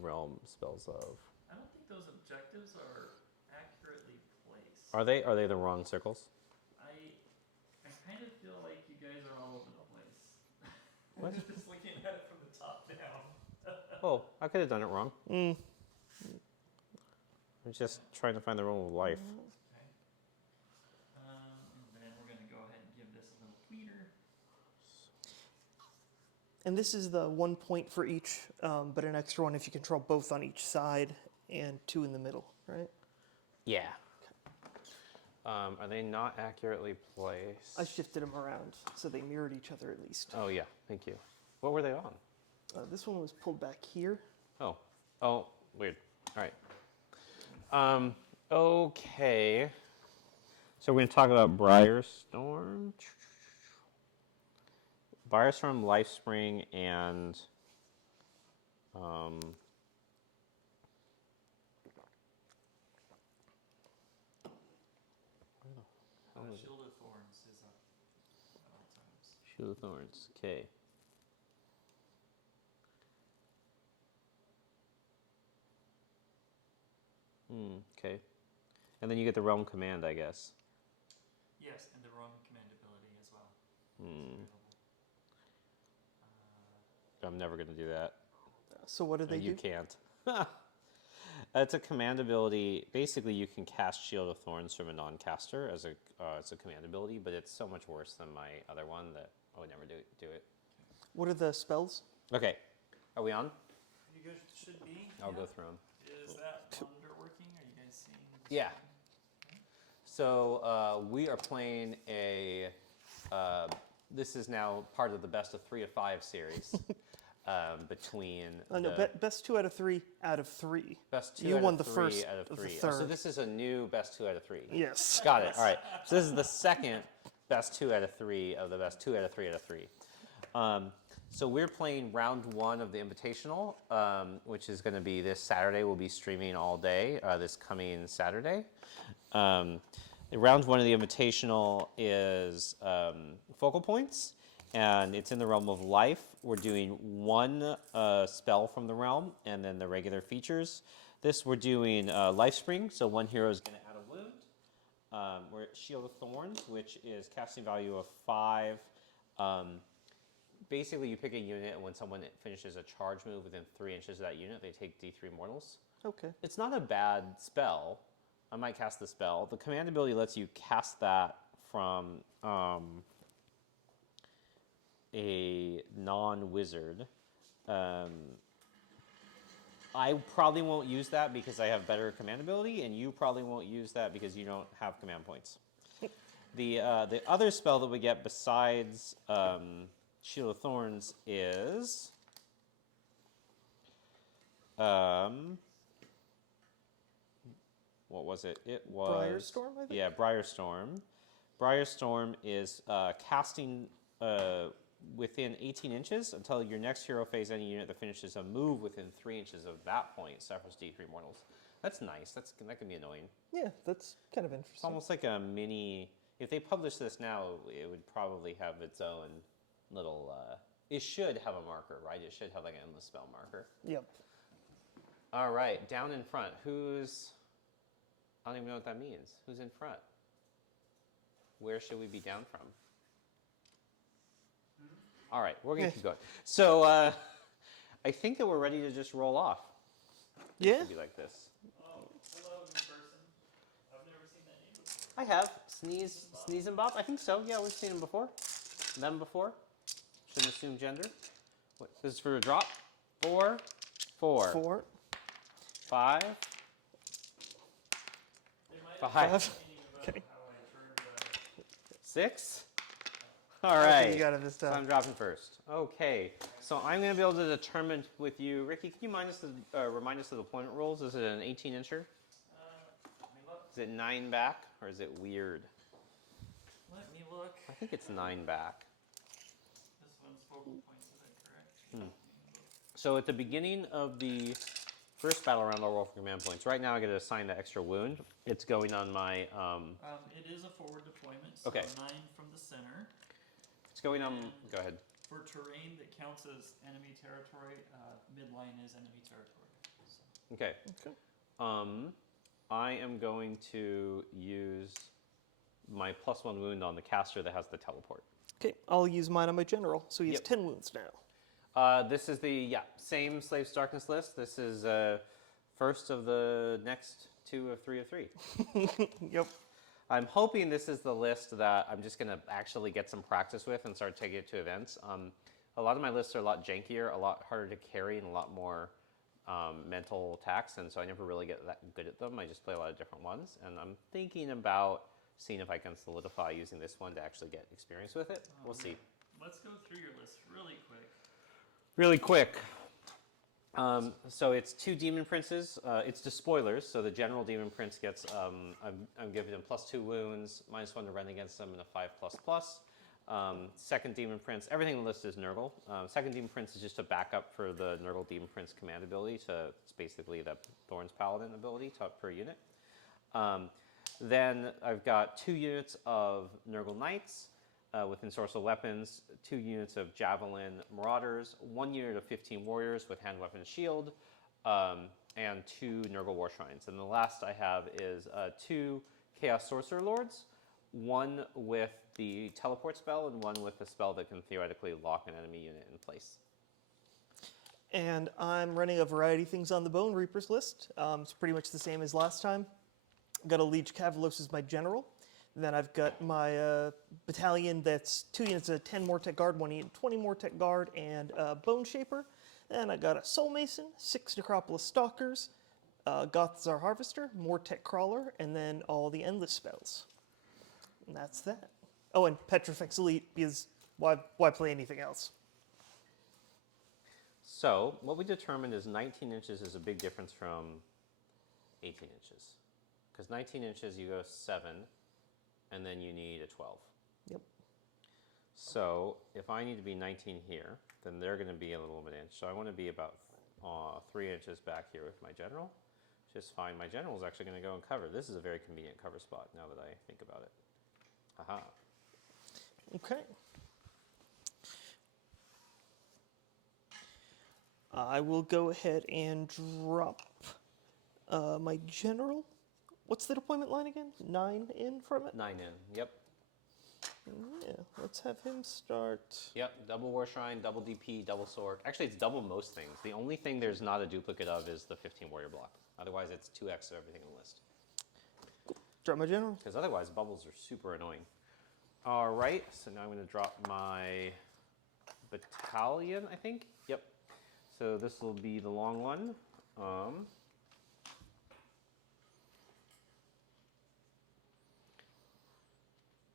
realm spells of. I don't think those objectives are accurately placed. Are they? Are they the wrong circles? I kind of feel like you guys are all over the place. What? Just looking at it from the top down. Oh, I could have done it wrong. Mm. I'm just trying to find the realm of life. Okay. And then we're going to go ahead and give this a little tweeter. And this is the 1 point for each, but an extra one if you control both on each side and 2 in the middle, right? Yeah. Are they not accurately placed? I shifted them around so they mirrored each other at least. Oh, yeah. Thank you. What were they on? This one was pulled back here. Oh. Oh, weird. All right. Okay. So we're going to talk about Briarstorm. Briarstorm, Lifespring, and Shield of Thorns is up at all times. Shield of Thorns. Okay. Okay. And then you get the Realm Command, I guess. Yes, and the Realm Command ability as well. I'm never going to do that. So what do they do? You can't. It's a command ability. Basically, you can cast Shield of Thorns from a non-caster as a command ability, but it's so much worse than my other one that I would never do it. What are the spells? Okay. Are we on? You guys should be. I'll go through them. Is that monitor working? Are you guys seeing? Yeah. So we are playing a. This is now part of the best of 3 of 5 series between. Best 2 out of 3 out of 3. Best 2 you out won of the 3 first out of 3. the third. So this is a new best 2 out of 3. Yes. Got it. All right. So this is the second best 2 out of 3 of the best 2 out of 3 out of 3. So we're playing round 1 of the Invitational, which is going to be this Saturday. We'll be streaming all day this coming Saturday. Round 1 of the Invitational is focal points, and it's in the realm of life. We're doing 1 spell from the realm, and then the regular features. This we're doing Lifespring, so 1 hero is going to add a wound. We're at Shield of Thorns, which is casting value of 5. Basically, you pick a unit, and when someone finishes a charge move within 3 inches of that unit, they take D3 mortals. Okay. It's not a bad spell. I might cast the spell. The command ability lets you cast that from a non-wizard. I probably won't use that because I have better command ability, and you probably won't use that because you don't have command points. The other spell that we get besides Shield of Thorns is what was it? It was Briarstorm, I think? Yeah, Briarstorm. Briarstorm is casting within 18 inches until your next hero phase any unit that finishes a move within 3 inches of that point suffers D3 mortals. That's nice. That can be annoying. Yeah, that's kind of interesting. It's almost like a mini. If they publish this now, it would probably have its own little. It should have a marker, right? It should have like an endless spell marker. Yep. All right, down in front. Who's? I don't even know what that means. Who's in front? Where should we be down from? All right, we're gonna keep going. So I think that we're ready to just roll off. Yeah. It be like this. Oh, hello, new person. I've never seen that name before. I have Sneeze and Bop. I think so. Yeah, we've seen them before. Them before. Shouldn't assume gender. What, this is for a drop. 4, 4, 4, 5, There might 5. have been a meeting about Okay. how I turned 6. All right. Okay, you got it this So time. I'm dropping first. Okay. So I'm going to be able to determine with you, Ricky. Can you remind us of the deployment rules? Is it an 18-incher? let me look. Is it 9 back, or is it weird? Let me look. I think it's 9 back. This one's focal points, is that correct? So at the beginning of the first battle round, I'll roll for command points. Right now, I get to assign the extra wound. It's going on my. It is a forward deployment, so Okay. 9 from the center. It's going on. Go ahead. For terrain that counts as enemy territory, midline is enemy territory. Okay. Okay. I am going to use my +1 wound on the caster that has the teleport. Okay, I'll use mine on my general, so he has Yep. 10 wounds now. This is the same Slave's Darkness list. This is first of the next 2 of 3 of 3. Yep. I'm hoping this is the list that I'm just going to actually get some practice with and start taking it to events. A lot of my lists are a lot jankier, a lot harder to carry, and a lot more mental tax, and so I never really get that good at them. I just play a lot of different ones, and I'm thinking about seeing if I can solidify using this one to actually get experience with it. We'll see. Let's go through your list really quick. Really quick. So it's 2 Demon Princes. It's the spoilers, so the general Demon Prince gets, I'm giving him +2 wounds, -1 to run against them, and a 5++. Second Demon Prince, everything on the list is Nurgle. Second Demon Prince is just a backup for the Nurgle Demon Prince command ability. It's basically the Thorns Paladin ability per unit. Then I've got 2 units of Nurgle Knights with ensorcel weapons, 2 units of Javelin Marauders, 1 unit of 15 Warriors with hand, weapon, and shield, and 2 Nurgle War Shrines. And the last I have is 2 Chaos Sorcerer Lords, 1 with the teleport spell and 1 with the spell that can theoretically lock an enemy unit in place. And I'm running a variety of things on the Bonereapers list. It's pretty much the same as last time. Got a Liege Cavalos as my general. Then I've got my battalion that's 2 units of 10 Mortek Guard, 1 unit 20 Mortek Guard, and Bone Shaper. Then I got a Soul Mason, 6 Necropolis Stalkers, Gothzar Harvester, Mortek Crawler, and then all the Endless spells. And that's that. Oh, and Petrifex Elite, because why play anything else? So what we determined is 19 inches is a big difference from 18 inches. Because 19 inches, you go 7, and then you need a 12. Yep. So if I need to be 19 here, then they're going to be a little bit inch. So I want to be about 3 inches back here with my general. Just fine. My general is actually going to go and cover. This is a very convenient cover spot now that I think about it. Aha. Okay. I will go ahead and drop my general. What's the deployment line again? 9 in from it? 9 in. Yep. Yeah, let's have him start. Yep. Double War Shrine, double DP, double Sword. Actually, it's double most things. The only thing there's not a duplicate of is the 15 Warrior block. Otherwise, it's 2x of everything on the list. Drop my general. Because otherwise, bubbles are super annoying. All right, so now I'm going to drop my battalion, I think. Yep. So this will be the long one.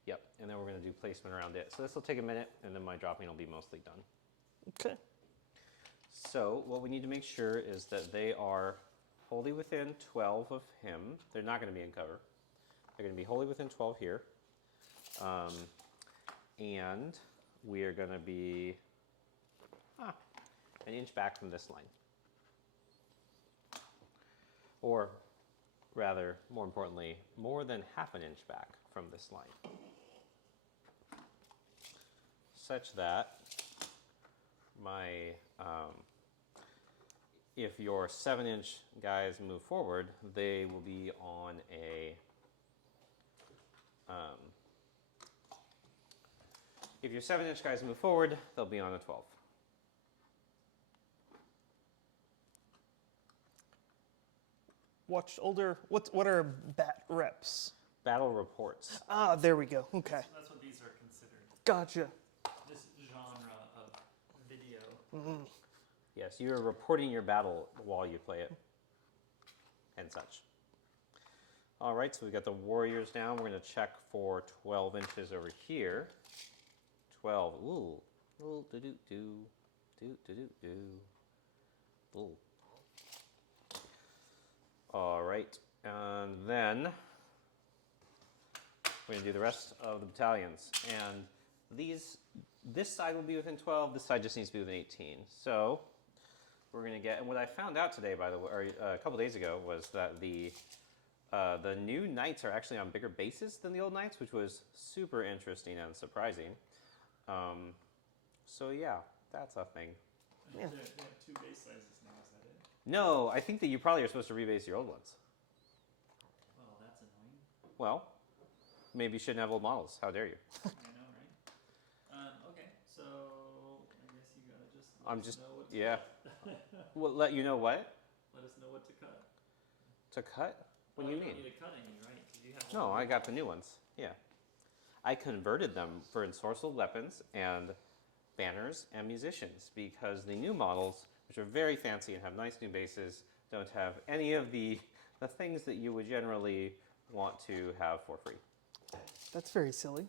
Yep, and then we're going to do placement around it. So this will take a minute, and then my dropping will be mostly done. Okay. So what we need to make sure is that they are wholly within 12 of him. They're not going to be in cover. They're going to be wholly within 12 here. And we are going to be an inch back from this line. Or rather, more importantly, more than half an inch back from this line. Such that my, if your 7-inch guys move forward, they will be on a, if your 7-inch guys move forward, they'll be on a 12. Watched older. What are bat reps? Battle reports. Ah, there we go. Okay. So that's what these are considered. Gotcha. This genre of video. Mm-hmm. Yes, you are reporting your battle while you play it, and such. All right, so we've got the warriors down. We're going to check for 12 inches over here. 12. Ooh. Ooh, do-do-do. Do-do-do-do. Ooh. All right, and then we're going to do the rest of the battalions. And this side will be within 12. This side just needs to be within 18. So we're going to get, and what I found out today, by the way, or a couple days ago, was that the new knights are actually on bigger bases than the old knights, which was super interesting and surprising. So yeah, that's a thing. They have 2 base sizes now, is that it? No, I think that you probably are supposed to rebase your old ones. Well, that's annoying. Well, maybe you shouldn't have old models. How dare you? I know, right? Okay, so I guess you gotta just let I'm us just know what to yeah. cut. Well, let you know what Let us know what to cut. to cut. What do you don't mean? need to cut any, right? 'Cause you have No, all I got models. the new ones. Yeah, I converted them for ensorcelled weapons and banners and musicians because the new models, which are very fancy and have nice new bases, don't have any of the things that you would generally want to have for free. That's very silly.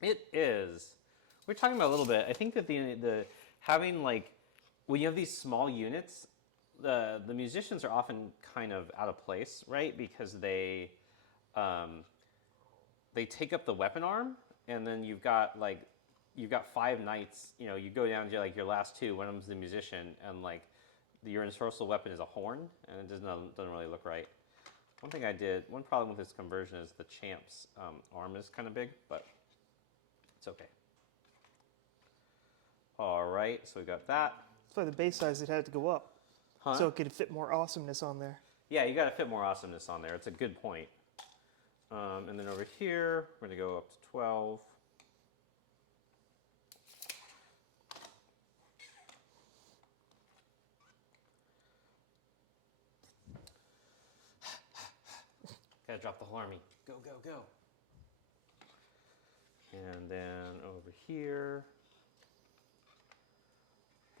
It is. We're talking about a little bit. I think that the having like when you have these small units, the musicians are often kind of out of place, right? Because they take up the weapon arm, and then you've got 5 knights. You know, you go down to like your last 2. One of them's the musician, and like your ensorcelled weapon is a horn, and it doesn't really look right. One problem with this conversion is the champ's arm is kind of big, but it's okay. All right, so we got that. That's why the base size it had to go up, Huh? so it could fit more awesomeness on there. Yeah, you got to fit more awesomeness on there. It's a good point. And then over here, we're going to go up to 12. Got to drop the whole army. Go, go, go. And then over here,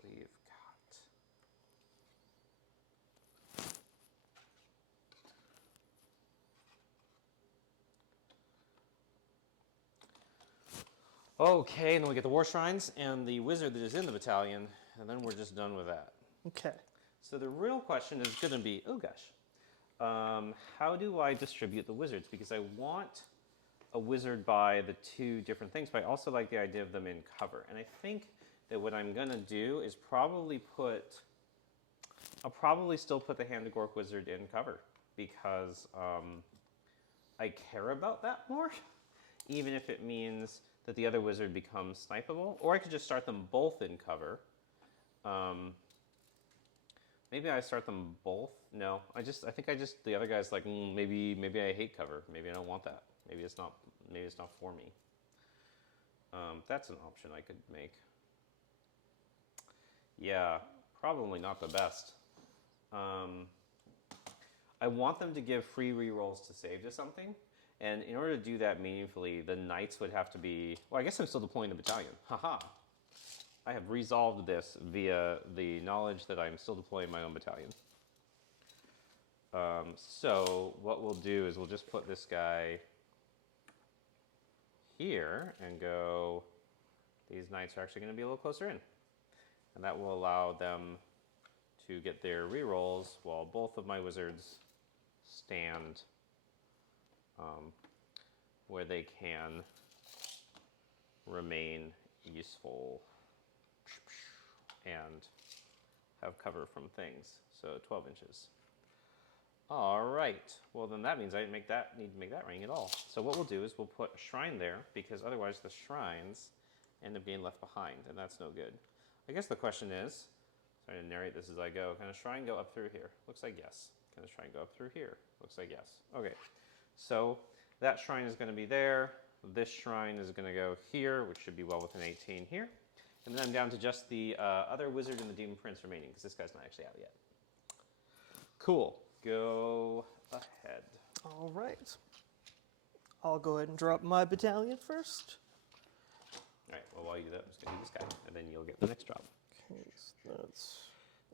we've got okay, and then we get the war shrines and the wizard that is in the battalion, and then we're just done with that. Okay. So the real question is going to be, oh gosh, how do I distribute the wizards? Because I want a wizard by the 2 different things, but I also like the idea of them in cover. And I think that what I'm going to do is I'll probably still put the Hand of Gork wizard in cover because I care about that more, even if it means that the other wizard becomes snipeable. Or I could just start them both in cover. Maybe I start them both. No, the other guy's like, maybe I hate cover. Maybe I don't want that. Maybe it's not for me. That's an option I could make. Yeah, probably not the best. I want them to give free rerolls to save to something. And in order to do that meaningfully, the knights would have to be... Well, I guess I'm still deploying the battalion. Haha. I have resolved this via the knowledge that I'm still deploying my own battalion. So what we'll do is we'll just put this guy here and go... These knights are actually going to be a little closer in. And that will allow them to get their rerolls while both of my wizards stand where they can remain useful and have cover from things. So 12 inches. All right. Well, then that means I didn't need to make that ring at all. So what we'll do is we'll put a shrine there because otherwise the shrines end up getting left behind, and that's no good. I guess the question is, sorry to narrate this as I go, can a shrine go up through here? Looks like yes. Can a shrine go up through here? Looks like yes. Okay. So that shrine is going to be there. This shrine is going to go here, which should be well within 18 here. And then I'm down to just the other wizard and the demon prince remaining, because this guy's not actually out yet. Cool. Go ahead. All right. I'll go ahead and drop my battalion first. All right. Well, while you do that, I'm just going to do this guy, and then you'll get the next drop. Okay, so that's...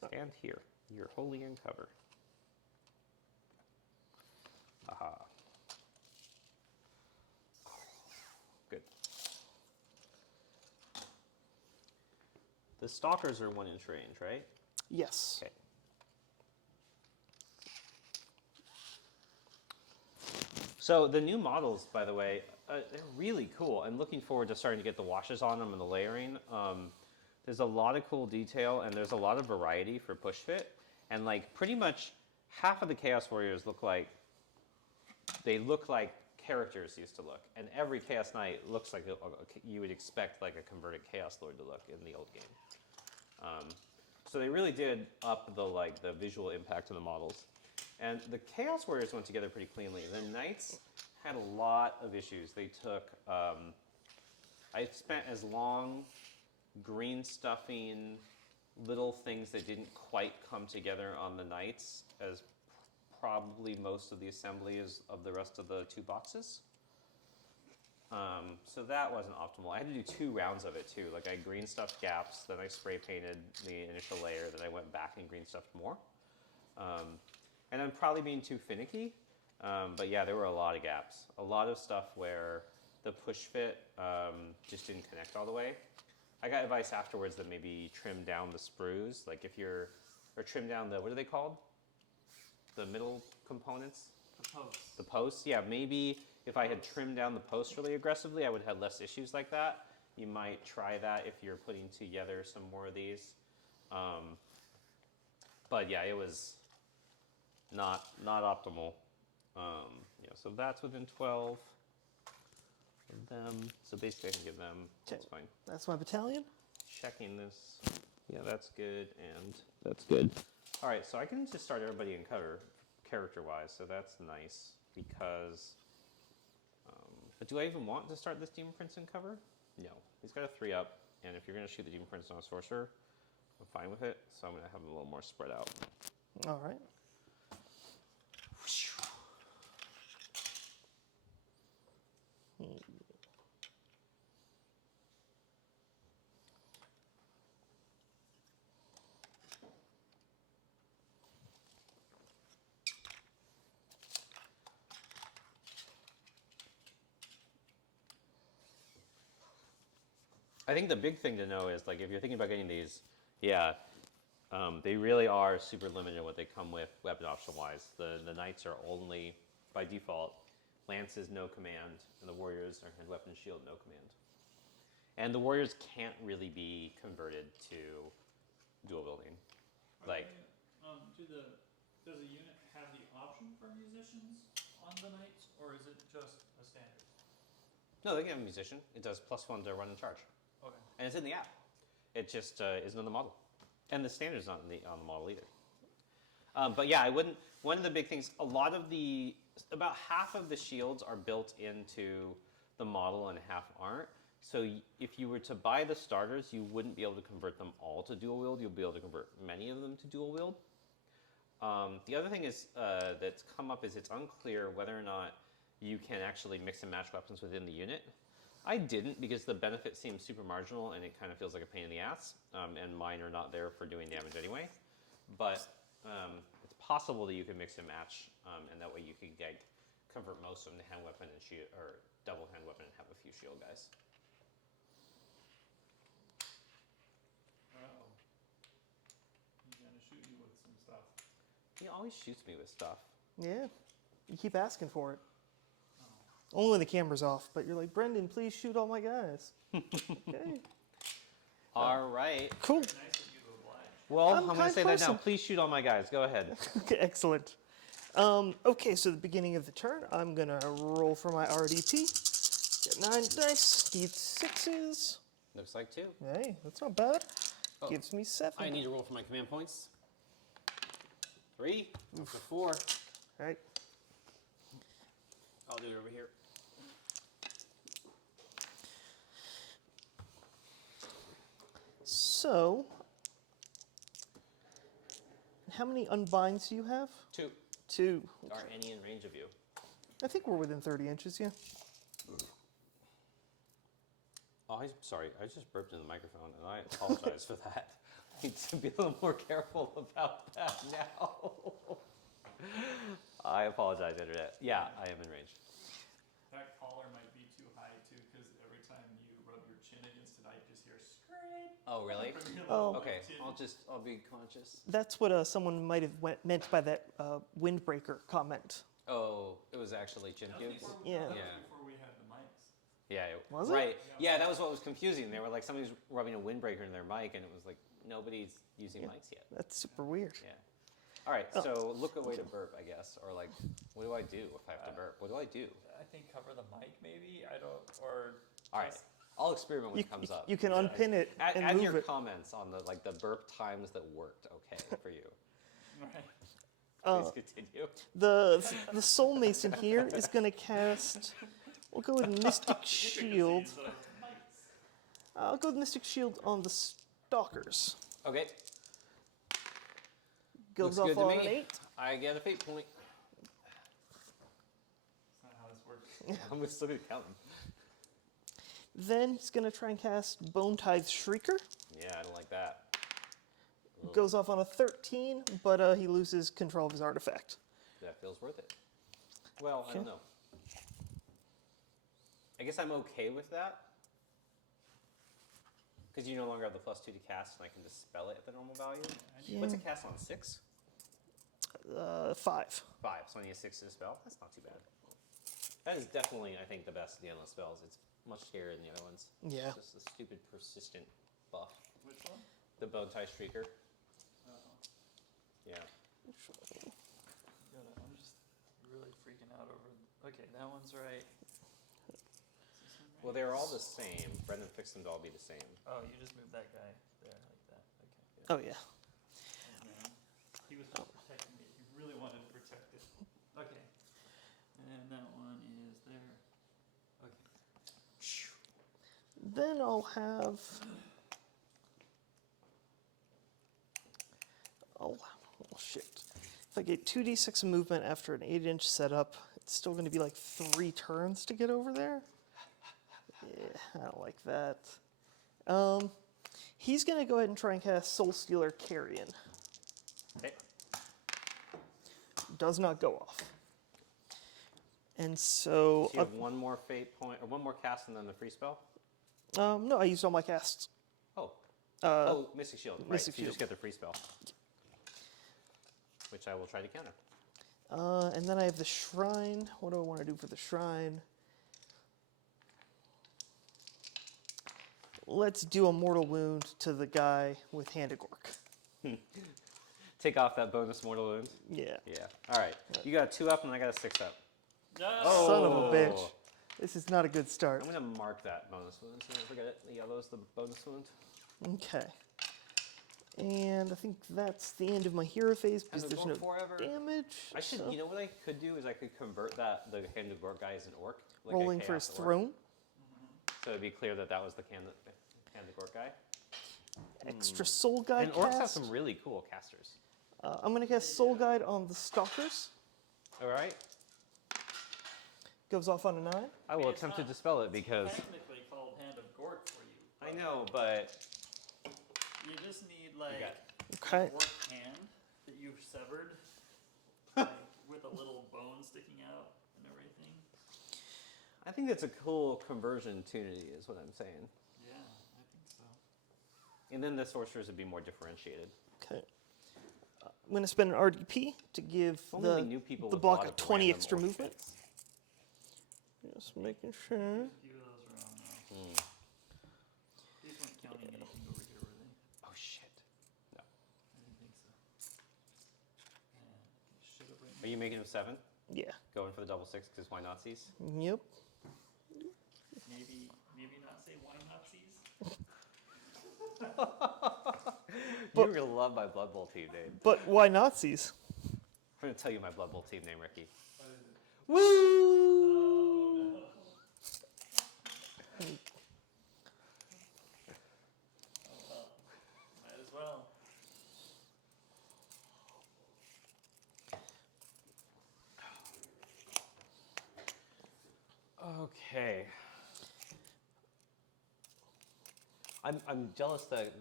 Stand here. You're wholly in cover. Aha. Good. The stalkers are 1 inch range, right? Yes. Okay. So the new models, by the way, they're really cool. I'm looking forward to starting to get the washes on them and the layering. There's a lot of cool detail, and there's a lot of variety for push fit. And like pretty much half of the Chaos Warriors look like characters used to look, and every Chaos Knight looks like you would expect like a converted Chaos Lord to look in the old game. So they really did up the visual impact of the models. And the Chaos Warriors went together pretty cleanly. The Knights had a lot of issues. They took, I spent as long green stuffing little things that didn't quite come together on the Knights as probably most of the assembly is of the rest of the 2 boxes. So that wasn't optimal. I had to do 2 rounds of it too. Like I green stuffed gaps, then I spray painted the initial layer, then I went back and green stuffed more. And I'm probably being too finicky, but yeah, there were a lot of gaps. A lot of stuff where the push fit just didn't connect all the way. I got advice afterwards that maybe trim down the sprues, like or trim down what are they called? The middle components? The posts. The posts, yeah, maybe if I had trimmed down the posts really aggressively, I would have less issues like that. You might try that if you're putting together some more of these. But yeah, it was not optimal. Yeah, so that's within 12 of them. So basically I can give them, that's fine. That's my battalion. Checking this. Yeah, that's good, and that's good. All right, so I can just start everybody in cover, character-wise, so that's nice, because... but do I even want to start this Demon Prince in cover? No. He's got a 3-up, and if you're going to shoot the Demon Prince on a sorcerer, I'm fine with it, so I'm going to have him a little more spread out. All right. I think the big thing to know is, like, if you're thinking about getting these, yeah, they really are super limited in what they come with weapon option-wise. The Knights are only, by default, Lances, no command, and the Warriors are hand weapon shield, no command. And the Warriors can't really be converted to dual wielding. Does a unit have the option for musicians on the Knights, or is it just a standard? No, they can have a musician. It does +1 to run and charge. Okay. And it's in the app. It just isn't on the model. And the standard's not on the model either. But yeah, I wouldn't, one of the big things, about half of the shields are built into the model and half aren't. So if you were to buy the starters, you wouldn't be able to convert them all to dual wield. You'll be able to convert many of them to dual wield. The other thing is that's come up is it's unclear whether or not you can actually mix and match weapons within the unit. I didn't, because the benefit seems super marginal and it kind of feels like a pain in the ass, and mine are not there for doing damage anyway. But it's possible that you can mix and match, and that way you could convert most of them to hand weapon and shield, or double hand weapon and have a few shield guys. Uh-oh. He's gonna shoot you with some stuff. He always shoots me with stuff. Yeah. You keep asking for it. Oh. Only when the camera's off, but you're like, Brendan, please shoot all my guys. Okay. All right. Cool. Very nice of you to oblige. Well, I'm I'm going to kind say that now. person. Please shoot all my guys. Go ahead. Okay, excellent. Okay, so the beginning of the turn, I'm going to roll for my RDP. Get 9 dice, need 6s. Looks like 2. Hey, that's not bad. Oh, Gives me 7. I need to roll for my command points. 3. Oof. 4. All right. I'll do it over here. So, how many unbinds do you have? 2. 2. Are any in range of you? I think we're within 30 inches, yeah. Oh, I'm sorry. I just burped in the microphone, and I apologize for that. I need to be a little more careful about that now. I apologize, Internet. Yeah, I am in range. That collar might be too high too, because every time you rub your chin against it, I just hear scream. Oh, really? From your Oh. little Okay, chin. I'll be conscious. That's what someone might have meant by that windbreaker comment. Oh, it was actually chin That was cubes? before, Yeah. that was Yeah. before we had the mics. Yeah, Was it? right. Yeah, that was what was confusing. They were like, somebody's rubbing a windbreaker in their mic, and it was like, nobody's using Yeah. mics yet. That's super weird. Yeah. All right, Oh. so look a way to burp, I guess. Or like, what do I do if I have to burp? What do I do? I think cover the mic maybe. I don't, or All right. just I'll experiment when it comes up. You can unpin it and add move your it. comments on the burp times that worked okay for you. Right. Please continue. The Soul Mason here is going to cast. We'll go with Mystic Shield. Intricacies of mites. I'll go with Mystic Shield on the Stalkers. Okay. Goes Looks off good to on me. an 8. I get a fate point. That's not how this works. I'm still gonna count them. Then he's going to try and cast Bone Tithe Shrieker. Yeah, I don't like that. Ugh, Goes off on a 13, but he loses control of his artifact. that feels worth it. Well, I Okay. don't know. I guess I'm okay with that. Because you no longer have the +2 to cast, and I can just spell it at the normal value. Yeah. What's it cast on? 6? 5. 5. So I need a 6 to the spell. That's not too bad. That is definitely, I think, the best of the endless spells. It's much scarier than the other ones. Yeah. Just the stupid persistent buff. Which one? The Bowtie Shrieker. Yeah. I'm just really freaking out over. Okay, that one's right. Is this one right? Well, they're all the same. Brendan fixed them to all be the same. Oh, you just moved that guy there like that. Okay. Oh, yeah. And then he was protecting me. He really wanted to protect it. Okay. And that one is there. Okay. Then I'll have. Oh shit. If I get 2d6 movement after an 8-inch setup, it's still going to be like 3 turns to get over there. Yeah, I don't like that. He's going to go ahead and try and cast Soul Stealer Carrion. Okay. Does not go off. And so. So you have one more fate point, or one more cast and then the free spell? No, I used all my casts. Oh. Mystic Shield. Right. Mystic so you just Shield. get the free spell. Which I will try to counter. And then I have the Shrine. What do I want to do for the Shrine? Let's do a Mortal Wound to the guy with Hand of Gork. Take off that bonus mortal wound. Yeah. Yeah. All right. You got a 2 up and I got a 6 up. No! Son of a Oh. bitch. This is not a good start. I'm going to mark that bonus wound so you don't forget it. The yellow's the bonus wound. Okay. And I think that's the end of my hero phase because Hand of there's no Gork forever. damage. I should, so- you know what I could do is I could convert the Hand of Gork guy as an orc. Like a Rolling for his chaos orc. throne. So it'd be clear that that was the Hand of Gork guy. Extra Soul Guide And orcs have cast. some really cool casters. I'm going to cast Soul Guide on the Stalkers. All right. Goes off on a 9. I will it's attempt to not dispel it because Technically called Hand of Gork for you. I but know, but You just need like got Okay. an orc hand that you've severed, like, with a little bone sticking out and everything. I think that's a cool conversion tunity, is what I'm saying. Yeah, I think so. And then the sorcerers would be more differentiated. Okay. I'm going to spend an RDP to give If only we knew the people with a block lot a of 20 random extra orc movement. hits. Just making sure. A few of those around now. These weren't counting anything over here, were they? Oh shit! No. I didn't think so. And should have Are you making them 7? Yeah. Going for the double 6 because why Nazis? Yep. maybe not say why Nazis. You're gonna love my Blood Bowl team name. But why Nazis? I'm gonna tell you my Blood Bowl team name, Ricky. What is it? Woo! Oh no. Oh well, might as well. Okay. I'm jealous that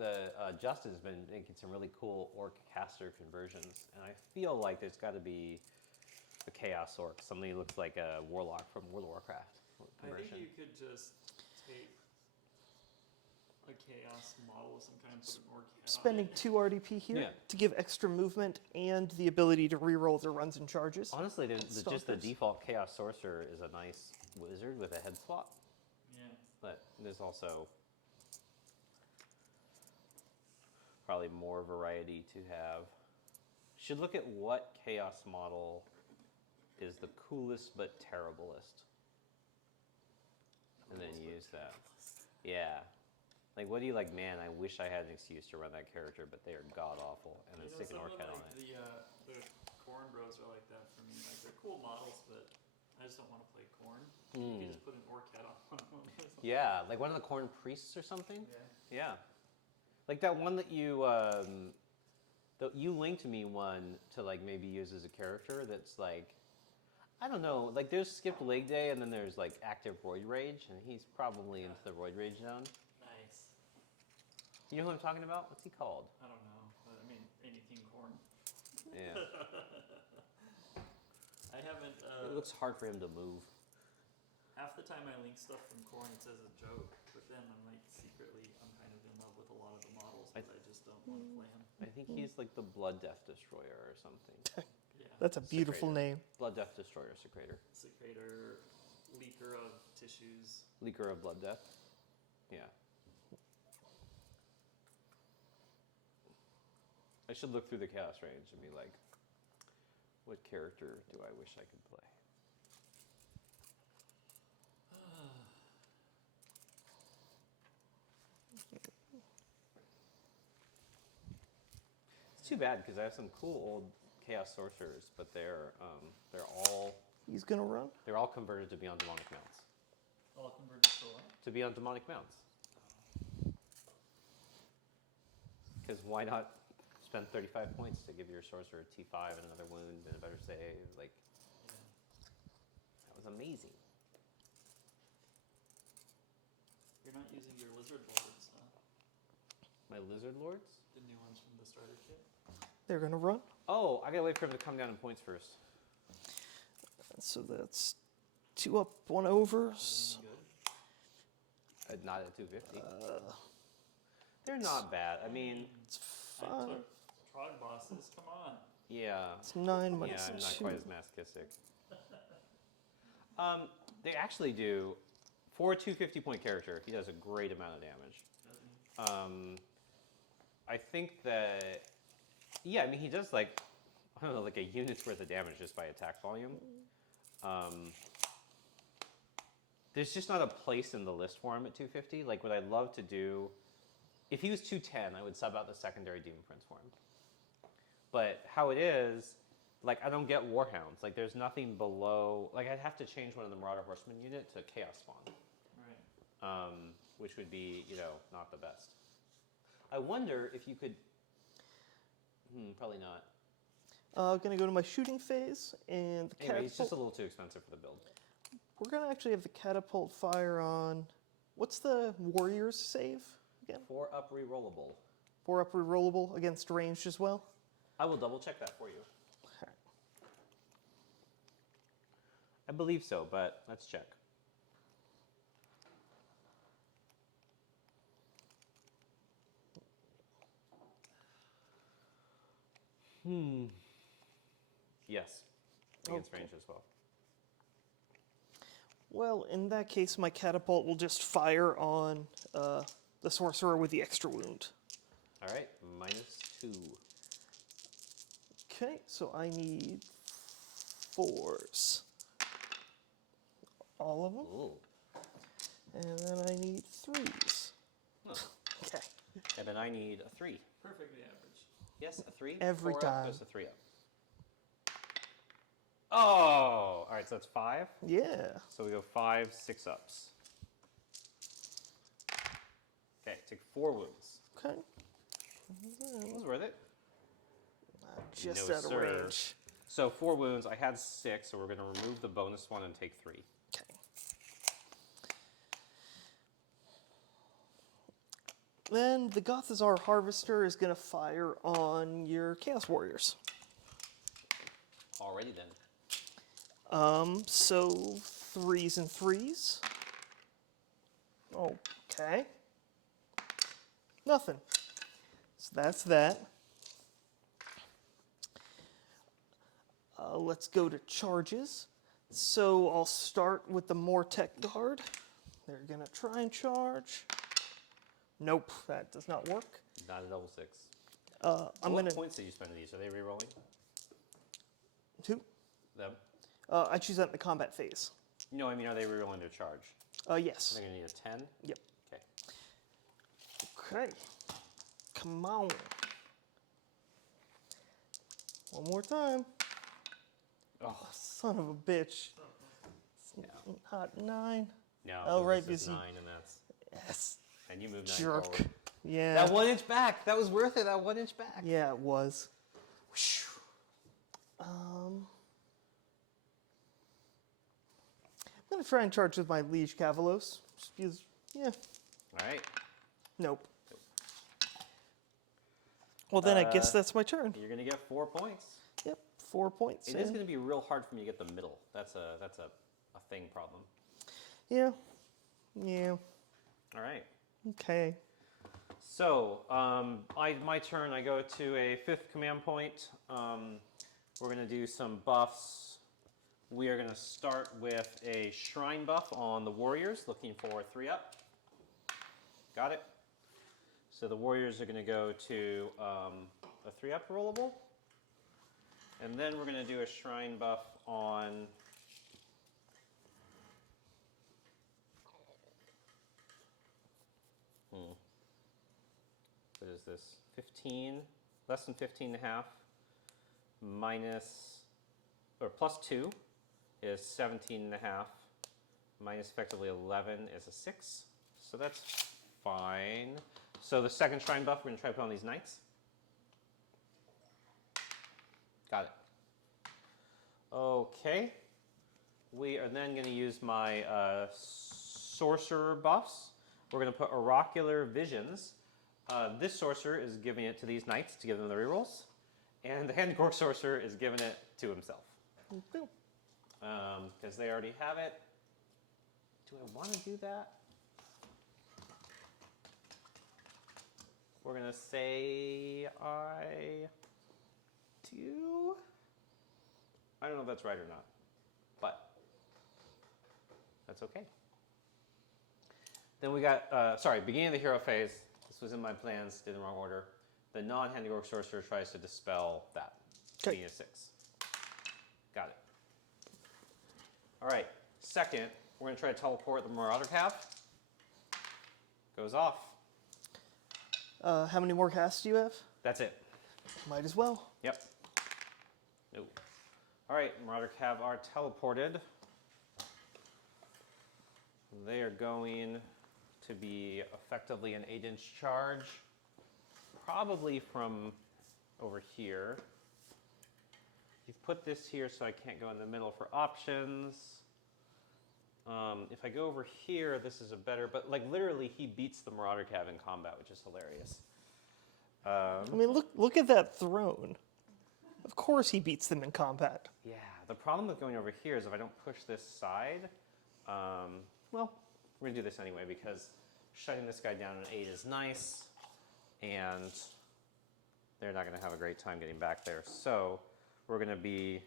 Justin has been making some really cool orc caster conversions, and I feel like there's got to be a chaos orc, somebody who looks like a warlock from World of Warcraft I conversion. think you could just take a chaos model of some kind, put an orc head on Spending it. 2 RDP here Yeah. to give extra movement and the ability to reroll the runs and charges. Honestly, just the Stalkers. default chaos sorcerer is a nice wizard with a head swap, Yeah. but there's also probably more variety to have. Should look at what chaos model is the coolest but terriblest, and then use that. Yeah. Like, what do you like? Man, I wish I had an excuse to run that character, but they are god awful, and then stick an orc head on it. The corn bros are like that for me. Like they're cool models, but I just don't want to play corn. You can just put an orc head on one of them. Yeah, like one of the corn priests or something. Yeah. Yeah. Like that one that you linked me one to like maybe use as a character that's like, I don't know, like there's skipped leg day and then there's like active roid rage, and he's probably into the roid rage zone. Nice. You know who I'm talking about? What's he called? I don't know, but I mean anything corn. Yeah. I haven't. It looks hard for him to move. Half the time I link stuff from corn, it says a joke, but then I'm like secretly, I'm kind of in love with a lot of the models, but I just don't want to play them. I think he's like the Blood Death Destroyer or something. Yeah. That's a beautiful Secretor. name. Blood Death Destroyer, Secretor. Secretor, leaker of tissues. Leaker of Blood Death. Yeah. I should look through the Chaos range and be like, what character do I wish I could play? It's too bad because I have some cool old Chaos Sorcerers, but they're all He's gonna run. converted to be on demonic mounts. All converted to what? To be on demonic mounts. Because why not spend 35 points to give your sorcerer a T5 and another wound and a better save? Like, that was amazing. You're not using your lizard lords, huh? My lizard lords? The new ones from the starter kit. They're gonna run. Oh, I gotta wait for him to come down in points first. So that's 2 up, 1 over. Anything good? Not at 250. They're not bad. I mean, It's I 5. took Trog bosses. Come on. yeah. It's 9 Yeah, minus I'm not 2. quite as masochistic. They actually do, for a 250 point character, he does a great amount of damage. I think that, yeah, I mean, he does like, I don't know, like a unit's worth of damage just by attack volume. There's just not a place in the list for him at 250. Like, what I'd love to do, if he was 210, I would sub out the secondary Demon Prince for him. But how it is, like, I don't get Warhounds. Like, there's nothing below, like, I'd have to change one of the Marauder Horseman unit to Chaos Spawn. Right. Which would be, not the best. I wonder if you could, probably not. Gonna go to my shooting phase, and the Anyway, he's just a catapult. little too expensive for the build. We're gonna actually have the catapult fire on. What's the warrior's save again? 4 up rerollable. 4 up rerollable against ranged as well. I will double check that for you. Alright. I believe so, but let's check. Yes, against range as well. Well, in that case, my catapult will just fire on the sorcerer with the extra wound. All right, -2. Okay, so I need 4s. All of them. Ooh. And then I need 3s. Huh. Okay. And then I need a 3. Perfectly average. Yes, a 3. Every 4 time. Up goes to 3 up. Oh! All right, so that's 5. Yeah. So we go 5, 6 ups. Okay, take 4 wounds. Okay. That was worth it. Just No, out of sir. range. So 4 wounds. I had 6, so we're going to remove the bonus one and take 3. Okay. Then the Gothazar Harvester is going to fire on your Chaos Warriors. Already then. So 3s and 3s. Okay. Nothing. So that's that. Let's go to charges. So I'll start with the Mortec Guard. They're going to try and charge. Nope, that does not work. Not a double 6. I'm What going to... points did you spend on these? Are they re-rolling? 2. Them? I choose that in the combat phase. No, I mean, are they re-rolling their charge? Yes. They're going to need a 10? Yep. Okay. Okay. Come on. One more time. Oh, Son of a bitch. yeah. Hot 9. No, Oh, right, this is because 9, and that's... Yes. And you move 9 Jerk. forward. Yeah. That 1 inch back. That was worth it, that 1 inch back. Yeah, it was. I'm going to try and charge with my Liege Cavalos. Just because, yeah. All right. Nope. Well, then I guess that's my turn. You're going to get 4 points. Yep, 4 points. It is going to be real hard for me to get the middle. That's a thing problem. Yeah. Yeah. All right. Okay. So, my turn, I go to a 5th command point. We're going to do some buffs. We are going to start with a shrine buff on the warriors, looking for 3 up. Got it. So the warriors are going to go to a 3 up rollable. And then we're going to do a shrine buff on what is this? 15, less than 15 and a half, minus, or plus 2 is 17 and a half, minus effectively 11 is a 6. So that's fine. So the second shrine buff, we're going to try to put on these knights. Got it. Okay. We are then going to use my sorcerer buffs. We're going to put oracular visions. This sorcerer is giving it to these knights to give them the rerolls, and the Handgorg sorcerer is giving it to himself. Because they already have it. Do I want to do that? We're going to say I do. I don't know if that's right or not, but that's okay. Then we got, beginning of the hero phase. This was in my plans, did in the wrong order. The non-Handgorg sorcerer tries to dispel that, being a 6. Got it. All right, second, we're going to try to teleport the Marauder Cav. Goes off. How many more casts do you have? That's it. Might as well. Yep. Nope. All right, Marauder Cav are teleported. They are going to be effectively an 8-inch charge, probably from over here. You've put this here so I can't go in the middle for options. If I go over here, this is a better, but like literally he beats the Marauder Cav in combat, which is hilarious. I mean, look at that throne. Of course he beats them in combat. Yeah, the problem with going over here is if I don't push this side, well, we're going to do this anyway because shutting this guy down at 8 is nice, and they're not going to have a great time getting back there. So we're going to be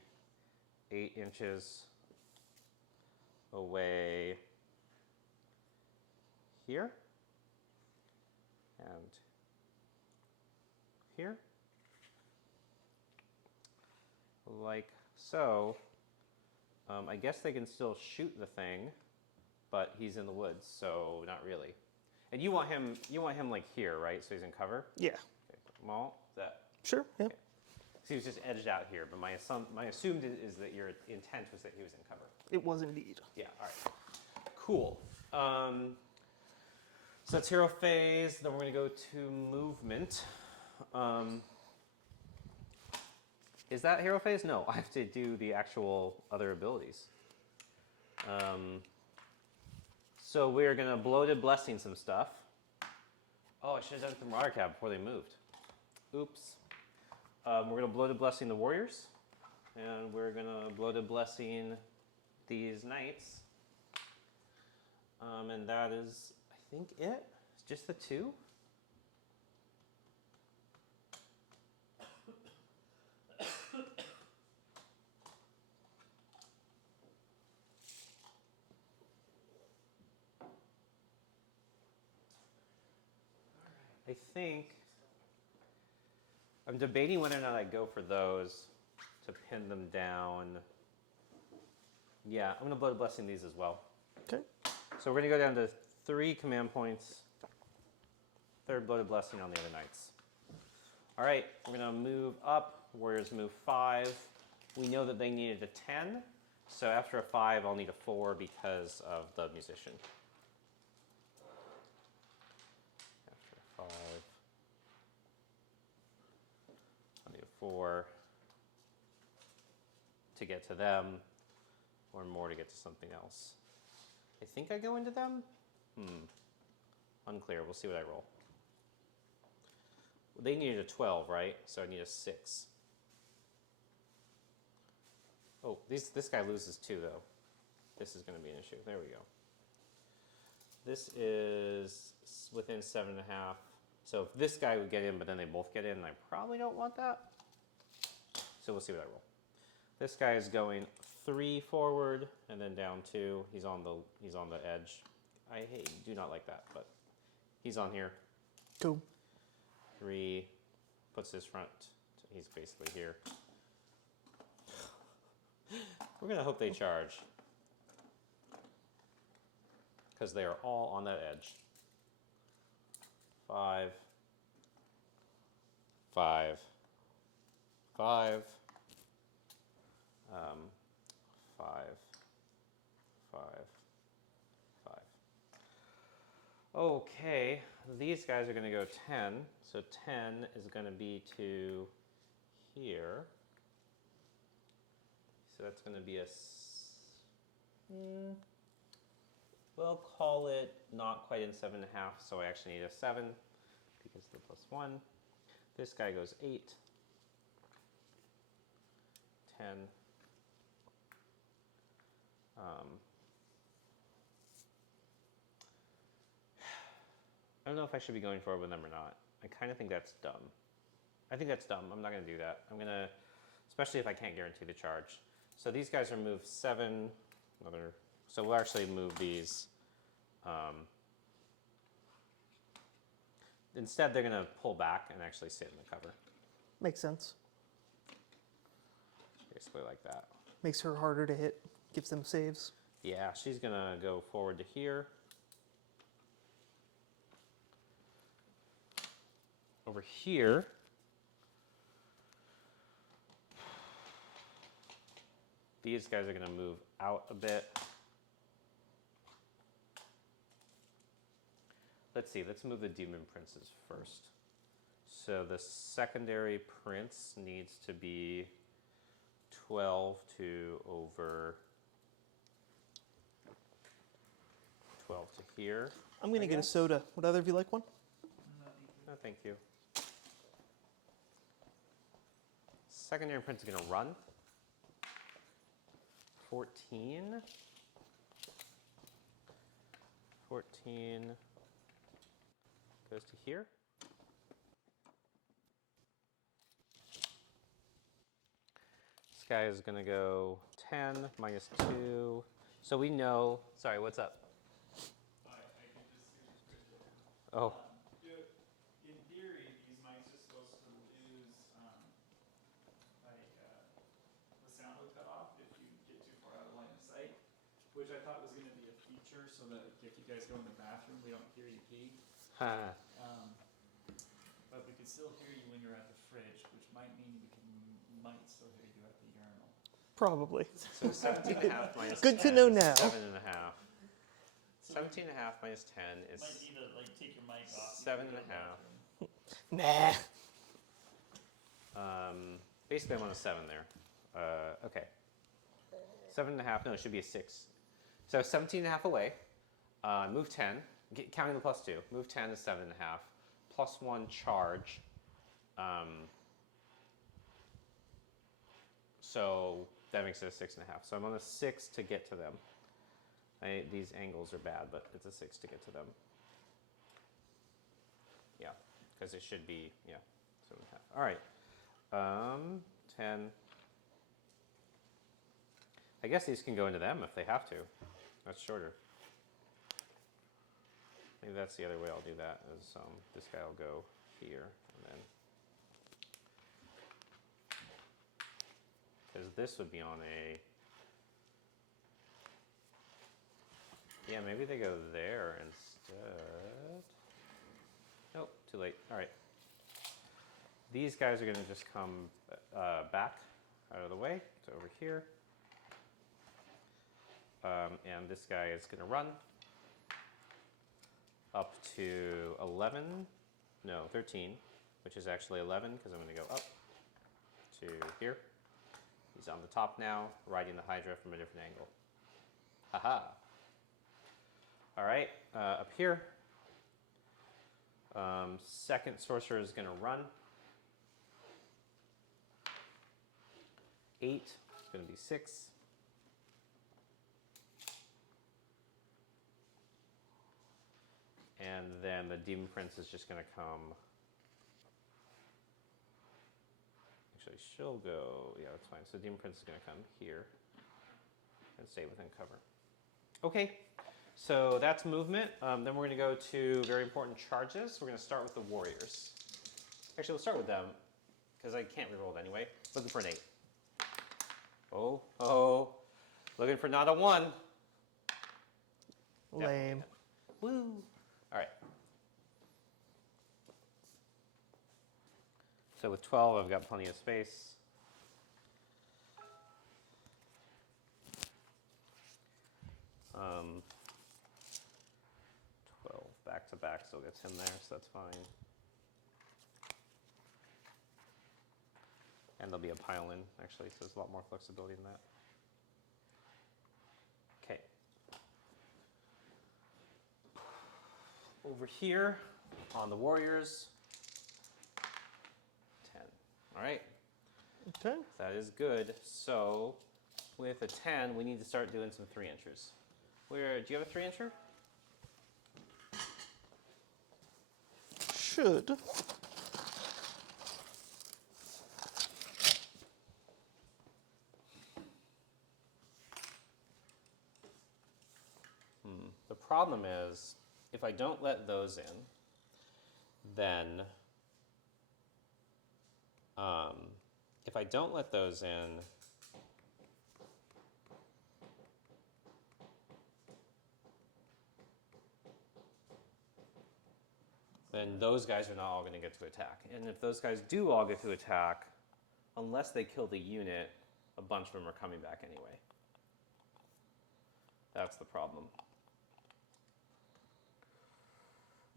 8 inches away here and here, like so. I guess they can still shoot the thing, but he's in the woods, so not really. And you want him like here, right? So he's in cover? Yeah. Okay. Well, that. Sure, yeah. Okay. So he was just edged out here, but my assumed is that your intent was that he was in cover. It was indeed. Yeah, all right. Cool. So that's hero phase. Then we're going to go to movement. Is that hero phase? No, I have to do the actual other abilities. So we're going to bloated blessing some stuff. Oh, I should have done it from Marauder Cav before they moved. Oops. We're going to bloated blessing the warriors. And we're going to bloated blessing these knights. And that is, I think, it. It's just the 2. I think I'm debating whether or not I go for those to pin them down. Yeah, I'm going to blood blessing these as well. Okay. So we're going to go down to 3 command points. third bloated blessing on the other knights. All right, we're gonna move up. Warriors move 5. We know that they needed a 10, so after a 5, I'll need a 4 because of the musician. After a 5, I'll need a 4 to get to them, or more to get to something else. I think I go into them? Unclear. We'll see what I roll. They needed a 12, right? So I need a 6. Oh, this guy loses 2, though. This is going to be an issue. There we go. This is within 7.5. So if this guy would get in, but then they both get in, I probably don't want that. So we'll see what I roll. This guy is going 3 forward and then down 2. He's on the edge. I do not like that, but he's on here. Cool. 3 puts his front. He's basically here. We're gonna hope they charge because they are all on that edge. 5, 5, 5. 5, 5, 5. Okay, these guys are going to go 10. So 10 is going to be to here. So that's going to be we'll call it not quite in 7.5. So I actually need a 7 because of the +1. This guy goes 8, 10. I don't know if I should be going forward with them or not. I kind of think that's dumb. I think that's dumb. I'm not going to do that. I'm going to, especially if I can't guarantee the charge. So these guys are moved 7. So we'll actually move these. Instead, they're going to pull back and actually sit in the cover. Makes sense. Basically like that. Makes her harder to hit. Gives them saves. Yeah, she's going to go forward to here. Over here, these guys are going to move out a bit. Let's see, let's move the demon princes first. So the secondary prince needs to be 12 to over 12 to here. I'm going to get a soda. Would either of you like one? No, thank you. Secondary prince is going to run. 14. 14 goes to here. This guy is going to go 10 minus 2. So we know. Sorry, what's up? I could just see Oh. In theory, these mics are supposed to lose, the sound will cut off if you get too far out of line of sight, which I thought was going to be a feature so that if you guys go in the bathroom, we don't hear you pee. But we could still hear you when you're at the fridge, which might mean we might still hear you at the urinal. Probably. So 17.5 minus Good 10 to know is now. 7.5. 17.5 minus 10 is Might need to take your mic off. 7.5. Nah. Basically, I'm on a 7 there. Okay. 7.5. No, it should be a 6. So 17.5 away. Move 10. Counting the +2. Move 10 is 7.5. +1 charge. So that makes it a 6.5. So I'm on a 6 to get to them. These angles are bad, but it's a 6 to get to them. Yeah, because it should be, 7.5. All right. 10. I guess these can go into them if they have to. That's shorter. Maybe that's the other way I'll do that, is this guy will go here, and then, because this would be on a, yeah, maybe they go there instead. Nope, too late. All right. These guys are going to just come back out of the way to over here. And this guy is going to run up to 11, no, 13, which is actually 11 because I'm going to go up to here. He's on the top now, riding the Hydra from a different angle. Haha. All right, up here. Second sorcerer is going to run. 8, it's going to be 6. And then the Demon Prince is just going to come. Actually, she'll go, yeah, that's fine. So Demon Prince is going to come here and stay within cover. Okay, so that's movement. Then we're going to go to very important charges. We're going to start with the Warriors. Actually, we'll start with them because I can't reroll it anyway. Looking for an 8. Oh, looking for not a 1. Lame. Woo. All right. So with 12, I've got plenty of space. Um, 12 back to back still gets him there, so that's fine. And there'll be a pile in, actually, so there's a lot more flexibility in that. Okay. Over here on the Warriors, 10. All right. Okay. That is good. So with a 10, we need to start doing some 3-inchers. Where, do you have a 3-incher? Should. The problem is, if I don't let those in, then if I don't let those in, then those guys are not all going to get to attack. And if those guys do all get to attack, unless they kill the unit, a bunch of them are coming back anyway. That's the problem.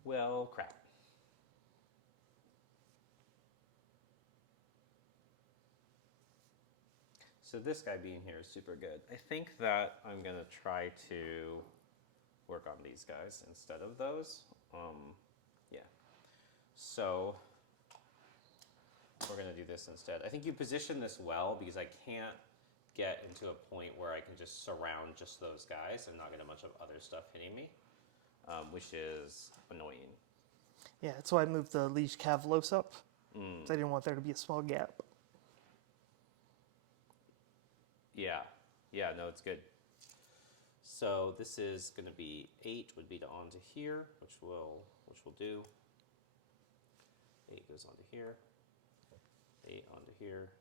Well, crap. So this guy being here is super good. I think that I'm going to try to work on these guys instead of those. Yeah. So we're going to do this instead. I think you position this well because I can't get into a point where I can just surround just those guys and not get a bunch of other stuff hitting me, which is annoying. Yeah, that's why I moved the Liege Cavalos up. So I didn't want there to be a small gap. Yeah, no, it's good. So this is going to be 8 would be to onto here, which we'll do. 8 goes onto here. 8 onto here.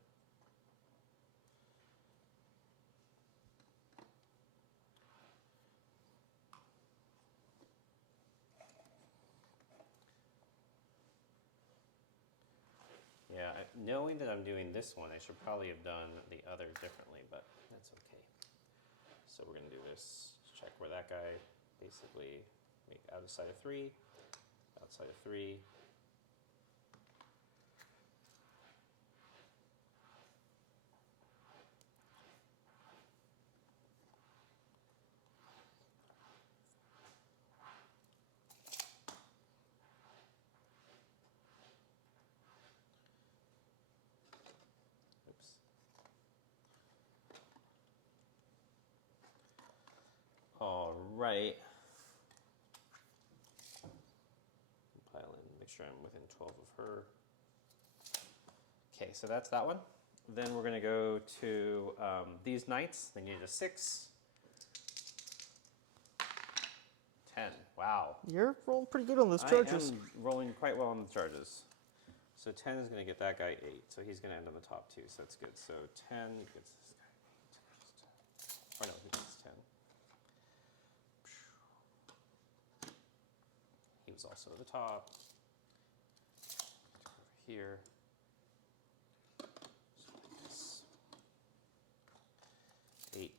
Yeah, knowing that I'm doing this one, I should probably have done the other differently, but that's okay. So we're going to do this, check where that guy basically make outside of 3, outside of 3. All right. Compile in, make sure I'm within 12 of her. Okay, so that's that one. Then we're going to go to these knights. They need a 6. 10. Wow. You're rolling pretty good on those charges. I am rolling quite well on the charges. So 10 is going to get that guy 8. So he's going to end on the top 2. So that's good. So 10 gets this guy. Or no, he gets 10. He was also at the top. here. 8.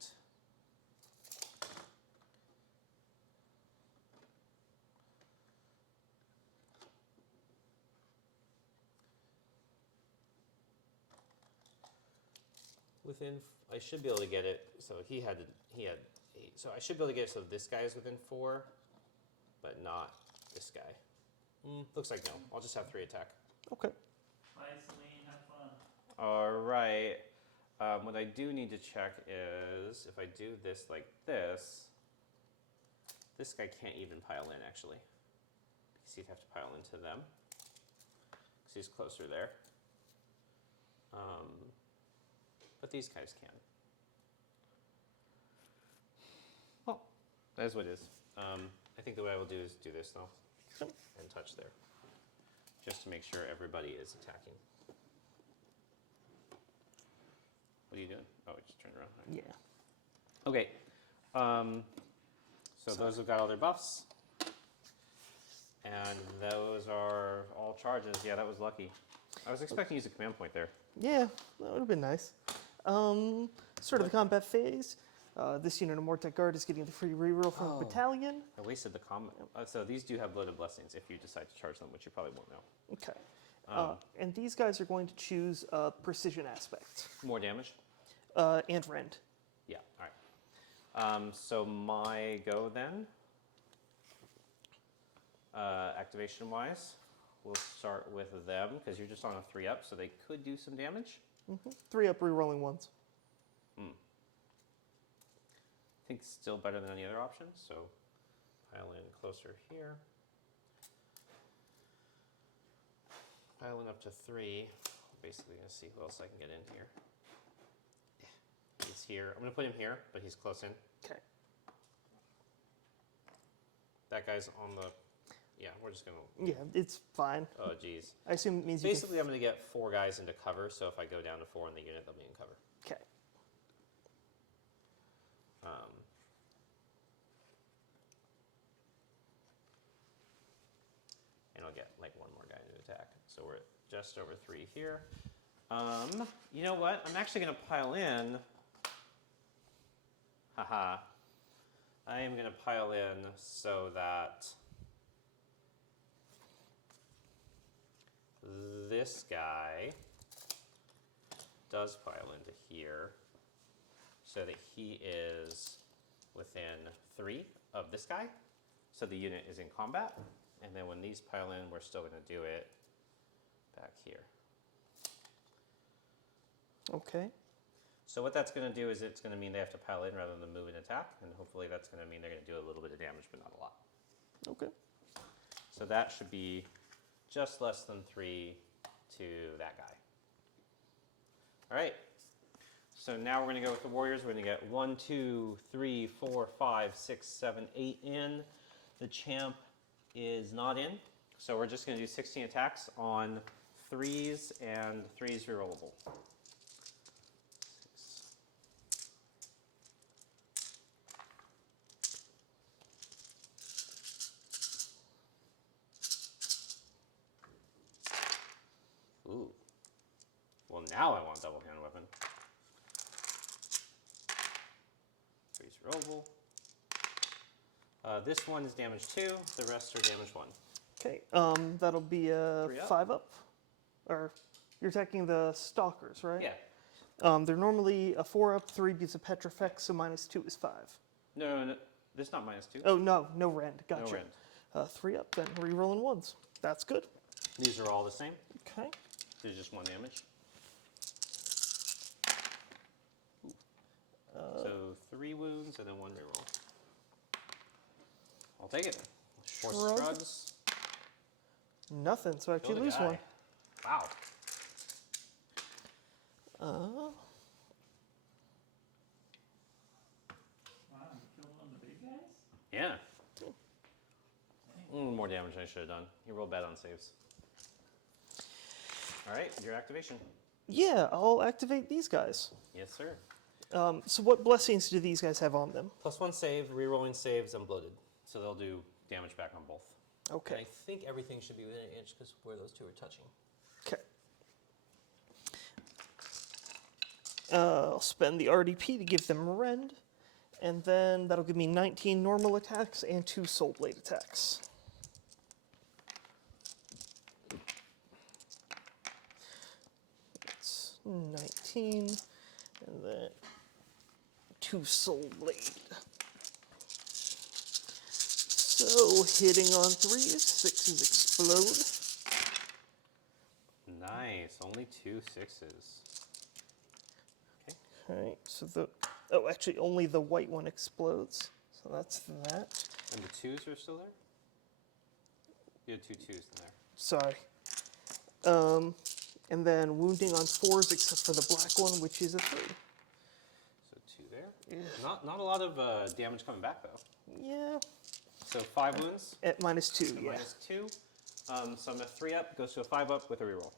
I should be able to get it. So he had 8. So I should be able to get it so this guy is within 4, but not this guy. Looks like no. I'll just have 3 attack. Okay. Bye, Celine. Have fun. All right. What I do need to check is if I do this like this guy can't even pile in actually. Because he'd have to pile into them. Because he's closer there. But these guys can. Well, that is what it is. I think the way I will do is do this though. And touch there. Just to make sure everybody is attacking. What are you doing? Oh, it just turned around. Yeah. Okay. So those have got all their buffs. And those are all charges. Yeah, that was lucky. I was expecting to use a command point there. Yeah, that would have been nice. Start of the combat phase. This unit of Mortec Guard is getting the free reroll from the battalion. I wasted the combat. So these do have loaded blessings if you decide to charge them, which you probably won't know. Okay. And these guys are going to choose precision aspect. More damage? And rend. Yeah, all right. So my go then, activation-wise, we'll start with them because you're just on a 3-up, so they could do some damage. 3-up rerolling ones. I think still better than any other option, so pile in closer here. Pile in up to 3. Basically gonna see who else I can get in here. He's here. I'm gonna put him here, but he's close in. Okay. That guy's on the, yeah, we're just gonna. Yeah, it's fine. Oh, geez. I assume it means Basically, I'm gonna get 4 guys into cover, so if I go down to 4 in the unit, they'll be in cover. Okay. And I'll get like 1 more guy to attack. So we're at just over 3 here. You know what? I'm actually gonna pile in. Haha. I am gonna pile in so that this guy does pile into here so that he is within 3 of this guy. So the unit is in combat. And then when these pile in, we're still gonna do it back here. Okay. So what that's gonna do is it's gonna mean they have to pile in rather than move and attack. And hopefully that's gonna mean they're gonna do a little bit of damage, but not a lot. Okay. So that should be just less than 3 to that guy. All right. So now we're going to go with the warriors. We're going to get 1, 2, 3, 4, 5, 6, 7, 8 in. The champ is not in. So we're just going to do 16 attacks on 3s, and 3s rerollable. 6. Ooh. Well, now I want double hand weapon. 3's rollable. This one is damage 2. The rest are damage 1. Okay. That'll be a 3 up? 5-up. Or you're attacking the stalkers, right? Yeah. They're normally a 4-up. 3 gives a petrifex, so -2 is 5. No. This is not -2. Oh no, no rend. Gotcha. No rend. 3-up then. Rerolling ones. That's good. These are all the same. Okay. There's just 1 damage. So 3 wounds and then 1 reroll. I'll take it. 4 Shrug. shrugs. Nothing. So I actually Kill the lose guy. one. Wow. Wow, you killed one of the big guys? Yeah. More damage than I should have done. You rolled bad on saves. All right, your activation. Yeah, I'll activate these guys. Yes, sir. So what blessings do these guys have on them? +1 save, rerolling saves, and bloated. So they'll do damage back on both. Okay. I think everything should be within an inch because where those two are touching. Okay. I'll spend the RDP to give them rend, and then that'll give me 19 normal attacks and 2 soul blade attacks. That's 19, and then 2 soul blade. So hitting on 3s, 6s explode. Nice. Only 2 6s. Okay, so actually only the white one explodes. So that's that. And the 2s are still there? You had 2 2s in there. Sorry. And then wounding on 4s except for the black one, which is a 3. So 2 there. Yeah. Not a lot of damage coming back though. Yeah. So 5 wounds. At -2, So yeah. -2. So I'm a 3 up, goes to a 5 up with a reroll.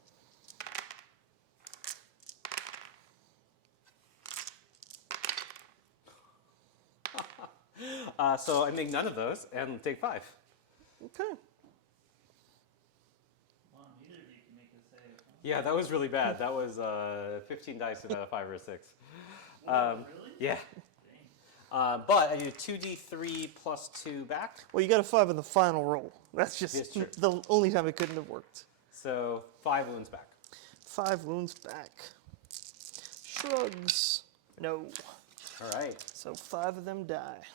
So I make none of those and take 5. Okay. Wow, neither of you can make a save. Huh? Yeah, that was really bad. That was 15 dice and a 5 or a 6. Really? Yeah. Dang. But I do 2d3 plus 2 back. Well, you got a 5 in the final roll. That's It's just true. the only time it couldn't have worked. So 5 wounds back. 5 wounds back. Shrugs. No. All right. So 5 of them die.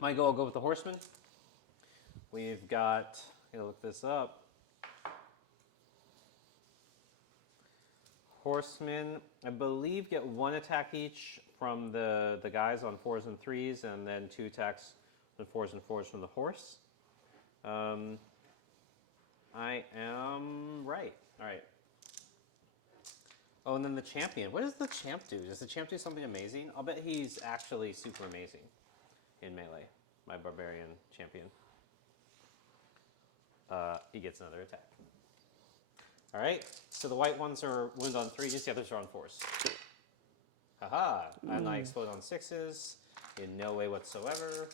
My go, I'll go with the horseman. We've got, I'm gonna look this up. Horsemen, I believe, get 1 attack each from the guys on 4s and 3s, and then 2 attacks on 4s and 4s from the horse. I am right. All right. Oh, and then the champion. What does the champ do? Does the champ do something amazing? I'll bet he's actually super amazing in melee. My barbarian champion. He gets another attack. All right. So the white ones are wound on 3s. The others are on 4s. Haha. And I explode on 6s in no way whatsoever.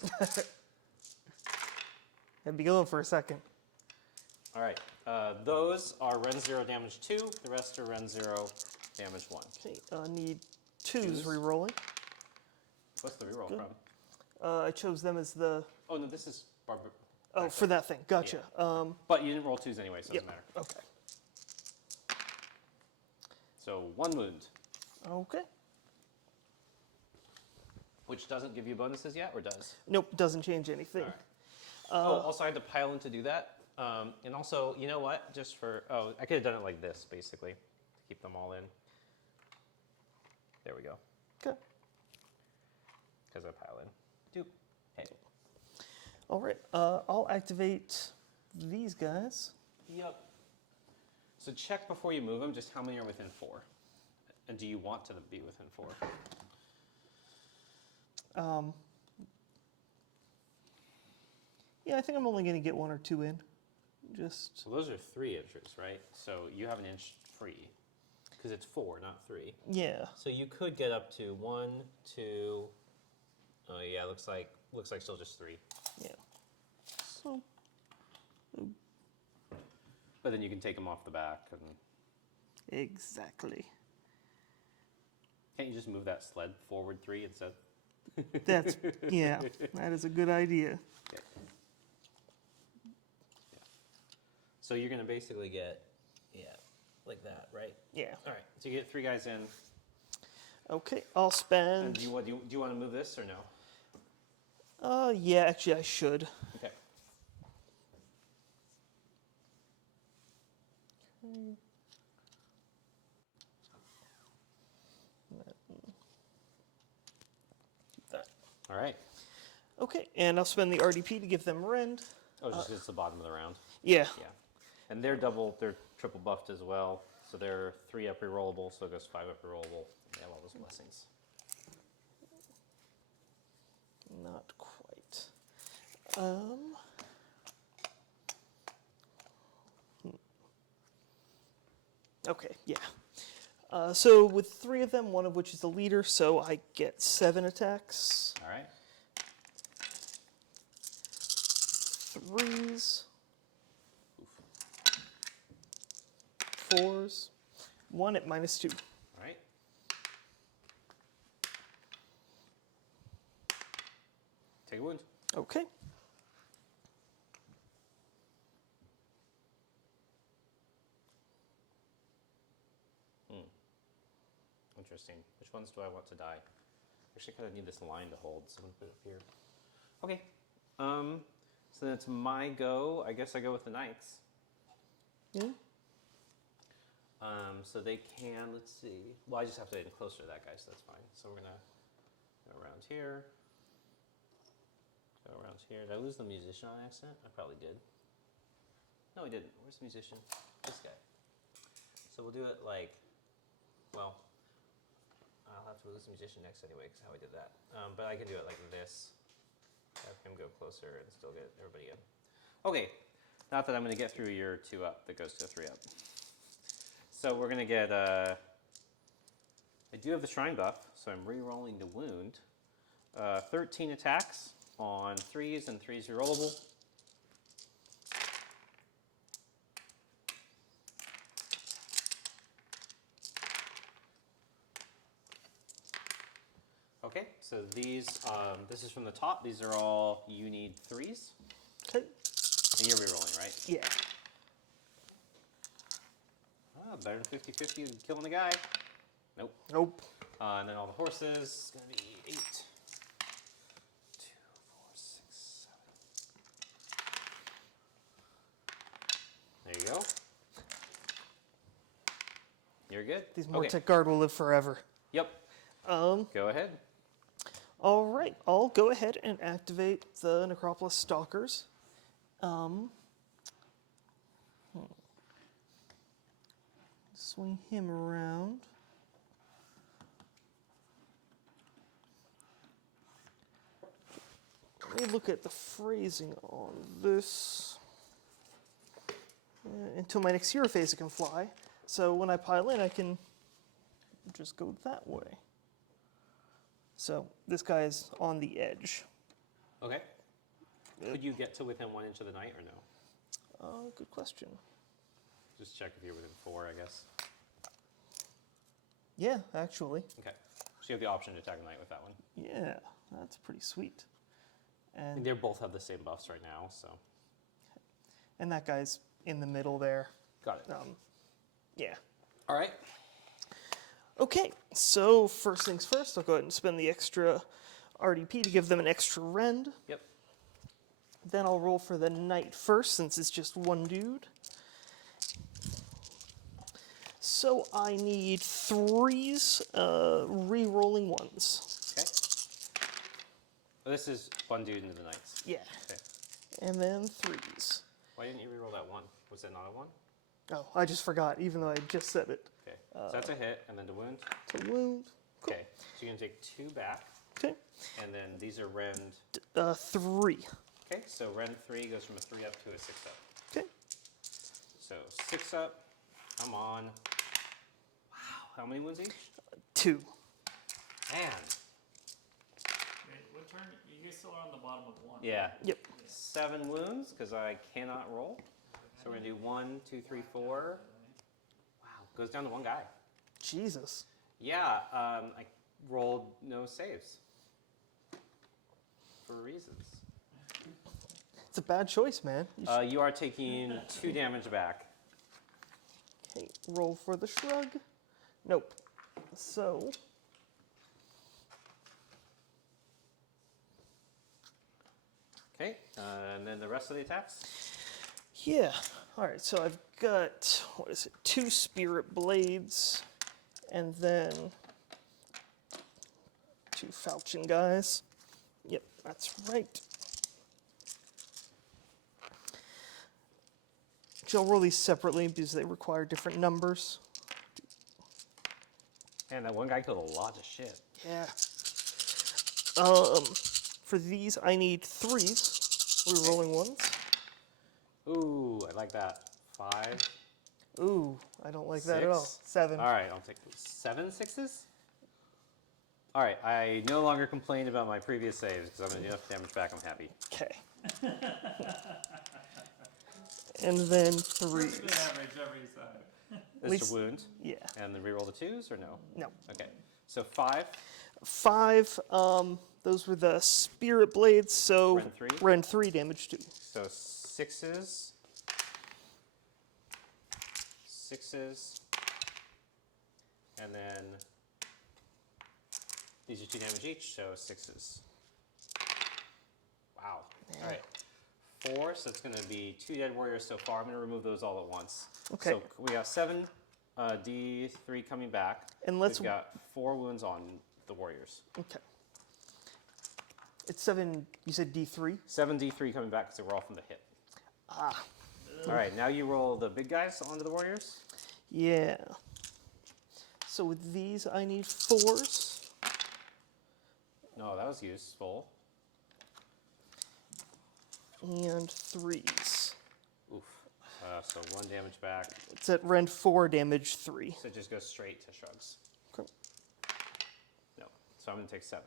I'd be going for a second. All right. Those are Ren 0 damage 2. The rest are Ren 0 damage 1. Okay, I need 2s Twos? rerolling. What's the reroll Good. from? I chose them as the... Oh, no, this is Oh, for that thing. Gotcha. But you didn't roll 2s anyway, so it Yep. doesn't matter. Okay. So 1 wound, Okay. which doesn't give you bonuses yet, or does? Nope, doesn't change anything. All right. Also I had to pile in to do that. And also, you know what? Just for, I could have done it like this, basically, to keep them all in. There we go. Okay. Because I pile in. Doop. Hey. All right. I'll activate these guys. Yep. So check before you move them just how many are within 4. And do you want to be within 4? Yeah, I think I'm only going to get 1 or 2 in. Just... So those are 3 inches, right? So you have an inch free. Because it's 4, not 3. Yeah. So you could get up to 1, 2. Oh yeah, looks like still just 3. Yeah. So... But then you can take them off the back, and Exactly. can't you just move that sled forward 3 instead? That's... yeah, that is a good idea. Okay. Yeah. So you're gonna basically get, like that, right? Yeah. All right. So you get 3 guys in. Okay, I'll And spend... do you want to move this or no? Yeah, actually I should. Okay. That. All right. Okay, and I'll spend the RDP to give them rend. Oh, just it's the bottom of the round. Yeah. Yeah. And they're triple buffed as well. So they're 3 up rerollable, so it goes 5 up rerollable. They have all those blessings. Not quite. Okay, yeah. So with 3 of them, 1 of which is the leader, so I get 7 attacks. All right. 3s. 4s. 1 at -2. All right. take a wound. Okay. Interesting. Which ones do I want to die? Actually, I kind of need this line to hold, so I'm going to put it up here. Okay. So then it's my go. I guess I go with the knights. Yeah. So they can, let's see. Well, I just have to get closer to that guy, so that's fine. So we're going to go around here. Go around here. Did I lose the musician on accident? I probably did. No, I didn't. Where's the musician? This guy. So we'll do it like, well, I'll have to lose the musician next anyway, because how I did that. But I can do it like this. Have him go closer and still get everybody in. Okay, not that I'm going to get through your 2 up that goes to a 3 up. So we're going to get, I do have the shrine buff, so I'm re-rolling the wound. 13 attacks on 3s, and 3s are rollable. Okay, so these, this is from the top. These are all, you need 3s. Okay. And you're re-rolling, right? Yeah. Ah, better than 50-50 than killing the guy. Nope. Nope. And then all the horses, it's going to be 8. 2, 4, 6, 7. There you go. You're good? These Okay. Mortec Guard will live forever. Yep. Um, Go ahead. all right, I'll go ahead and activate the Necropolis Stalkers. Swing him around. Let me look at the phrasing on this. Until my next hero phase, it can fly. So when I pile in, I can just go that way. So this guy is on the edge. Okay. Could you get to within 1 inch of the knight or no? Good question. Just check if you're within 4, I guess. Yeah, actually. Okay. So you have the option to attack the knight with that one. Yeah, that's pretty sweet. And They both have the same buffs right now, so. that guy's in the middle there. Got it. Yeah. All right. Okay, so first things first, I'll go ahead and spend the extra RDP to give them an extra rend. Yep. Then I'll roll for the knight first, since it's just one dude. So I need 3s, re-rolling 1s. Okay. Well, this is one dude into the knights. Yeah. Okay. And then 3s. Why didn't you reroll that 1? Was that not a 1? Oh, I just forgot, even though I just said it. Okay. So that's a hit, and then the wound. To wound. Cool. Okay. So you're gonna take 2 back, Okay. and then these are rend. 3. Okay. So rend 3 goes from a 3 up to a 6 up. Okay. So 6 up. Come on. Wow. How many wounds each? 2. Man. Wait, what turn? You guys still are on the bottom of 1. Yeah. Yep. 7 wounds because I cannot roll. So we're gonna do 1, 2, 3, 4. Wow. Goes down to 1 guy. Jesus. Yeah. I rolled no saves for reasons. It's a bad choice, man. You are taking 2 damage back. Okay, roll for the shrug. Nope. So, Okay, and then the rest of the attacks. yeah. All right, so I've got, what is it, 2 Spirit Blades, and then 2 Falchion guys. Yep, that's right. I'll roll these separately because they require different numbers. And that 1 guy killed a lot of shit. Yeah. For these, I need 3s. We're rolling 1s. Ooh, I like that. 5. Ooh, I don't like that at all. 6. 7. All right, I'll take 7 6s. All right, I no longer complain about my previous saves because I'm going to do enough damage back. I'm happy. Okay. And then What's 3s. the average every side? This least- is a wound. Yeah. And then reroll the 2s or no? No. Okay. So 5. 5. Those were the spirit blades, so Rend 3. rend 3 damage too. So 6s. 6s. And then these are 2 damage each, so 6s. Wow. All right. 4, so it's going to be 2 dead warriors so far. I'm going to remove those all at once. Okay. So we got 7 D3 coming back. And let's. We've got 4 wounds on the warriors. Okay. It's 7. You said D3. 7 D3 coming back because they were all from the hit. Ah. All right, now you roll the big guys onto the warriors. Yeah. So with these, I need 4s. No, that was useful. And 3s. Oof. So 1 damage back. It's at rend 4 damage 3. So it just goes straight to shrugs. Okay. No. So I'm going to take 7.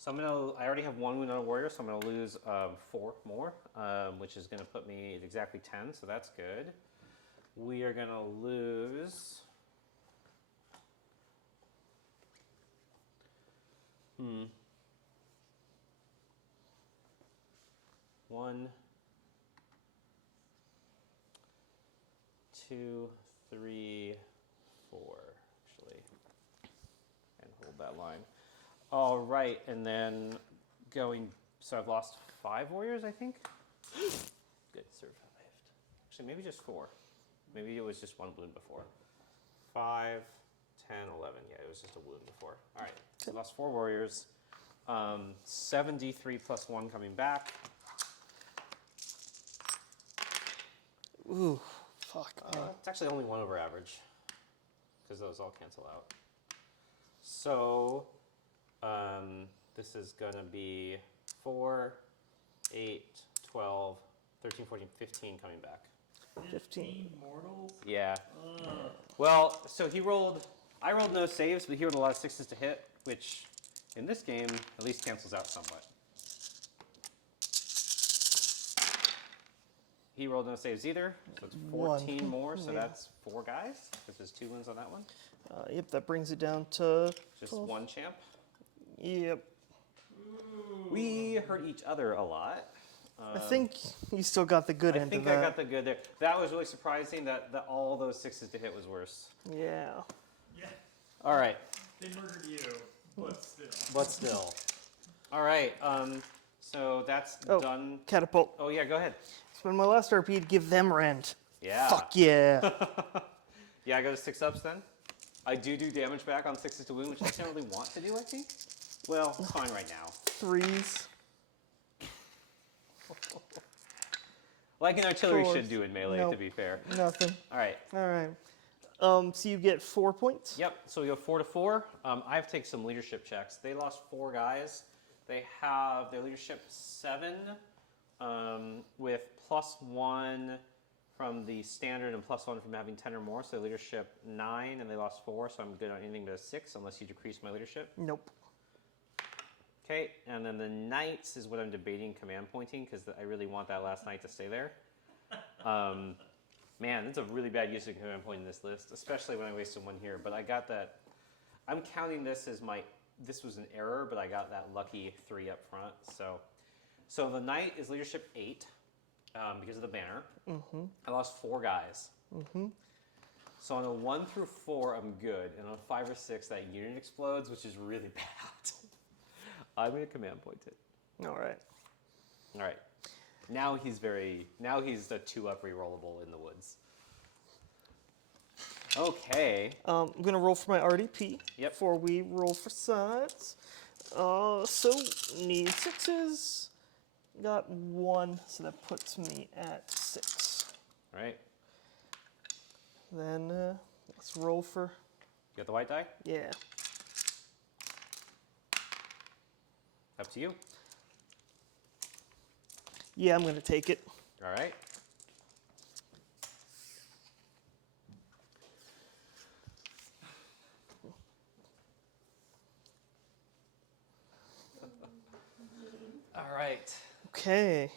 So I already have 1 wound on a warrior, so I'm going to lose 4 more, which is going to put me at exactly 10, so that's good. We are going to lose... 1, 2, 3, 4, actually. And hold that line. All right, and then going, so I've lost 5 warriors, I think? Good, survived. Actually, maybe just 4. Maybe it was just 1 wound before. 5, 10, 11. Yeah, it was just a wound before. All right, so lost 4 warriors. 7d3 plus 1 coming back. Ooh, fuck. Man. It's actually only 1 over average because those all cancel out. So this is going to be 4, 8, 12, 13, 14, 15 coming back. 15 mortals? Yeah. Well, so I rolled no saves, but he rolled a lot of 6s to hit, which in this game at least cancels out somewhat. He rolled no saves either, so it's 14 more, so yeah. that's 4 guys, because there's 2 wins on that one. Yep, that brings it down to Just 12. 1 champ. Yep. We hurt each other a lot. I think you still got the good I end think of that. I got the good there. That was really surprising that all those 6s to hit was worse. Yeah. Yeah, All right, they murdered you, but still. but still. All right, so that's done. Catapult. Oh yeah, go ahead. Spend my last RP to give them rend. Yeah. Fuck yeah. Yeah, I go to 6 ups then. I do damage back on 6s to wound, which I don't really want to do, I think. Well, it's fine right now. 3s. Like an artillery 4s. should do in melee, Nope. to be fair. Nothing. All right. All right. So you get 4 points. Yep, so we go 4 to 4. I've taken some leadership checks. They lost 4 guys. They have their leadership 7 with +1 from the standard and +1 from having 10 or more. So leadership 9, and they lost 4, so I'm good on anything but a 6 unless you decrease my leadership. Nope. Okay, and then the knights is what I'm debating command pointing because I really want that last knight to stay there. Man, that's a really bad use of command point in this list, especially when I wasted 1 here. But I got that. I'm counting this as this was an error, but I got that lucky 3 up front. So the knight is leadership 8 because of the banner. Mm-hmm. I lost 4 guys. Mm-hmm. So on a 1 through 4, I'm good. And on a 5 or 6, that unit explodes, which is really bad. I'm going to command point it. All right. All right. Now he's the 2-up rerollable in the woods. Okay. I'm going to roll for my RDP. Yep. Before we roll for sides. So, need 6s. Got 1, so that puts me at 6. All right. Then, let's roll for... You got the white die? Yeah. Up to you. Yeah, I'm going to take it. All right. All right. Okay.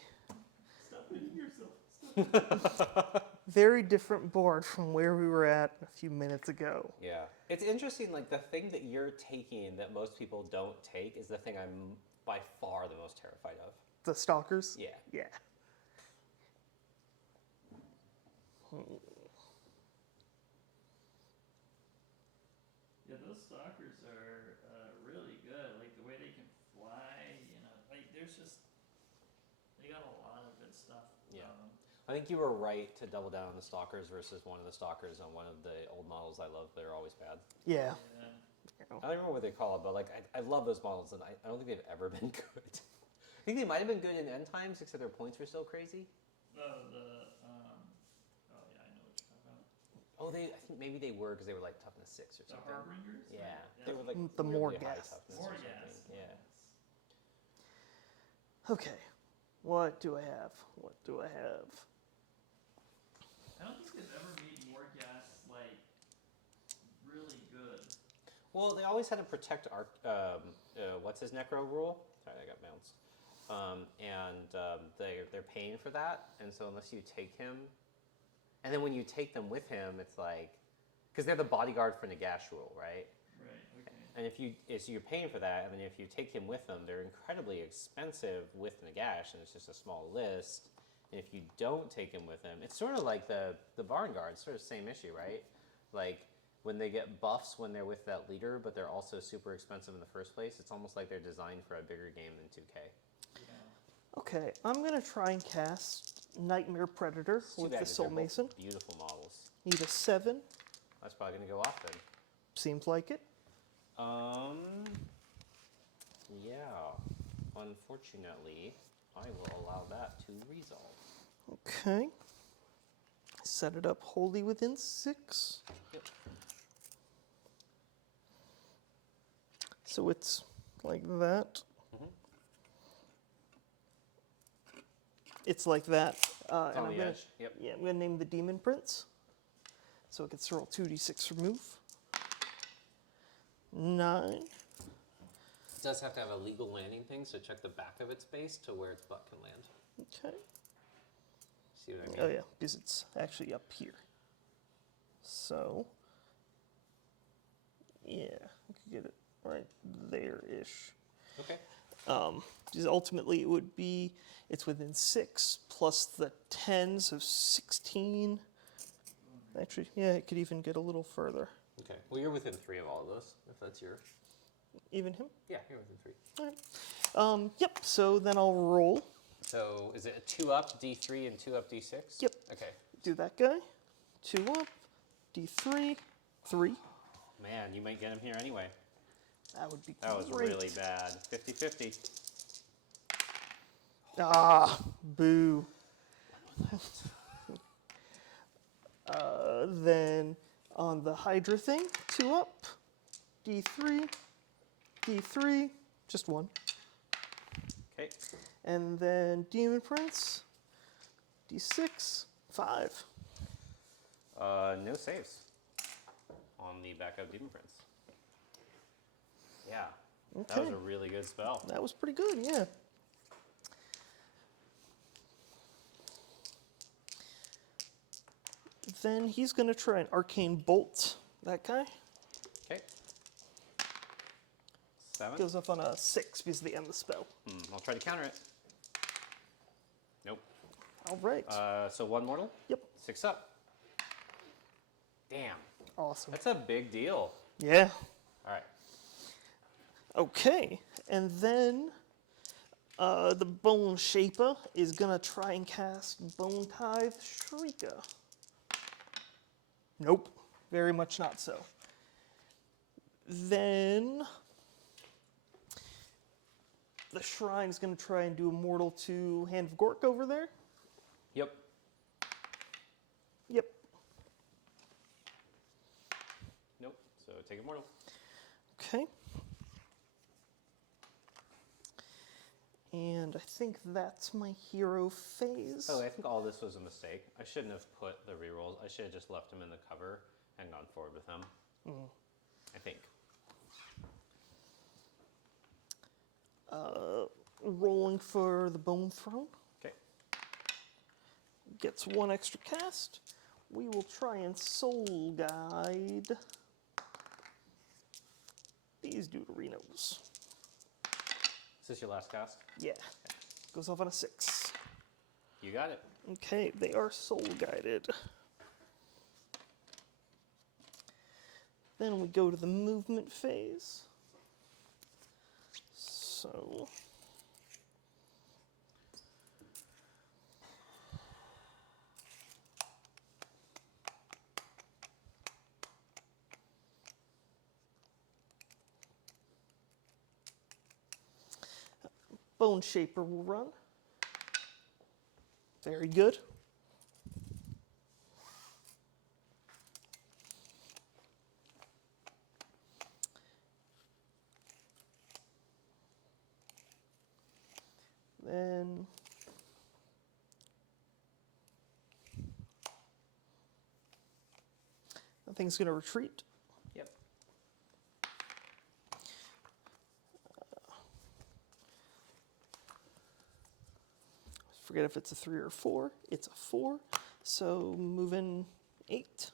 Stop hitting yourself. Stop. very different board from where we were at a few minutes ago. Yeah. It's interesting, like, the thing that you're taking that most people don't take is the thing I'm by far the most terrified of. The stalkers? Yeah. Yeah. Yeah, those stalkers are really good. Like the way they can fly, you know, like there's just they got a lot of good stuff. Yeah. I think you were right to double down on the stalkers versus one of the stalkers on one of the old models I love. They're always bad. Yeah. Yeah. I don't remember what they call it, but like I love those models, and I don't think they've ever been good. I think they might have been good in end times, except their points were so crazy. Oh, oh yeah, I know what you're talking about. Oh, I think maybe they were because they were like toughness 6 or The something. Harbingers? Yeah, right? they were like The more weirdly high gas. toughness More or something. gas. Yeah. Okay. What do I have? What do I have? I don't think they've ever made more gas like really good. Well, they always had to protect our what's his necro rule? Sorry, I got bounced. They're paying for that, and so unless you take him, and then when you take them with him, it's like because they're the bodyguard for Nagash rule, right? Right. Okay. And so you're paying for that, and then if you take him with them, they're incredibly expensive with Nagash, and it's just a small list. And if you don't take him with him, it's sort of like the barn guard, sort of same issue, right? Like when they get buffs when they're with that leader, but they're also super expensive in the first place. It's almost like they're designed for a bigger game than 2K. Yeah. Okay, I'm going to try and cast Nightmare Predator It's too with bad the 'cause Soul they're both Mason. Beautiful models. Need a 7. That's probably gonna go off then. Seems like it. Yeah. Unfortunately, I will allow that to resolve. Okay. Set it up wholly within 6. Yep. So it's like that. Mhm. It's like that. It's And on I'm the gonna, edge. Yep. yeah, I'm gonna name the Demon Prince. So it gets to roll 2d6 remove. 9. It does have to have a legal landing thing, so check the back of its base to where its butt can land. Okay. See what I mean? Oh yeah, because it's actually up here. So yeah, I could get it right there-ish. Okay. Because ultimately it would be, it's within 6 plus the 10, so 16. Actually, yeah, it could even get a little further. Okay. Well, you're within 3 of all of those, if that's your. Even him? Yeah, you're within 3. All right. Yep, so then I'll roll. So is it a 2 up D3 and 2 up D6? Yep. Okay. Do that guy. 2 up, D3, 3. Man, you might get him here anyway. That would be That was great. really bad. 50-50. Ah, boo. Then on the Hydra thing, 2 up, D3, D3, just 1. Okay. And then Demon Prince, D6, 5. No saves on the backup Demon Prince. Yeah. That was Okay. a really good spell. That was pretty good, yeah. Then he's going to try an Arcane Bolt, that guy. Okay. 7. Goes up on a 6 because of the end of the spell. I'll try to counter it. Nope. All right. So 1 mortal? Yep. 6 up. Damn. Awesome. That's a big deal. Yeah. All right. Okay. And then the Bone Shaper is going to try and cast Bone Tithe Shrieker. Nope. Very much not so. Then the Shrine's going to try and do a mortal to Hand of Gork over there. Yep. Yep. Nope. So take a mortal. Okay. And I think that's my hero phase. Oh, I think all this was a mistake. I shouldn't have put the rerolls. I should have just left them in the cover and gone forward with them. I think. Rolling for the Bone Throne. Okay. Gets 1 extra cast. we will try and soul guide these Deuterinos. Is this your last cast? Yeah. Goes off on a 6. You got it. Okay, they are soul guided. Then we go to the movement phase. So Bone Shaper will run. Very good. Then that thing's going to retreat. Yep. Forget if it's a 3 or 4. It's a 4. So move in 8.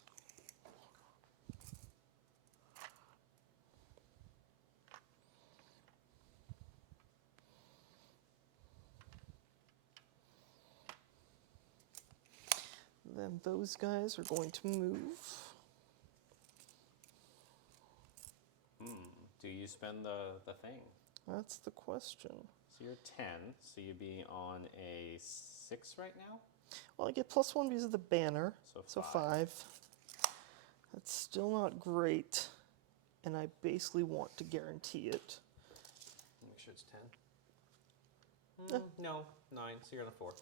Then those guys are going to move. Do you spend the thing? That's the question. So you're 10, so you'd be on a 6 right now? Well, I get +1 because of the banner. So 5. That's still not great. And I basically want to guarantee it. Make sure it's 10. No, 9, so you're on a 4.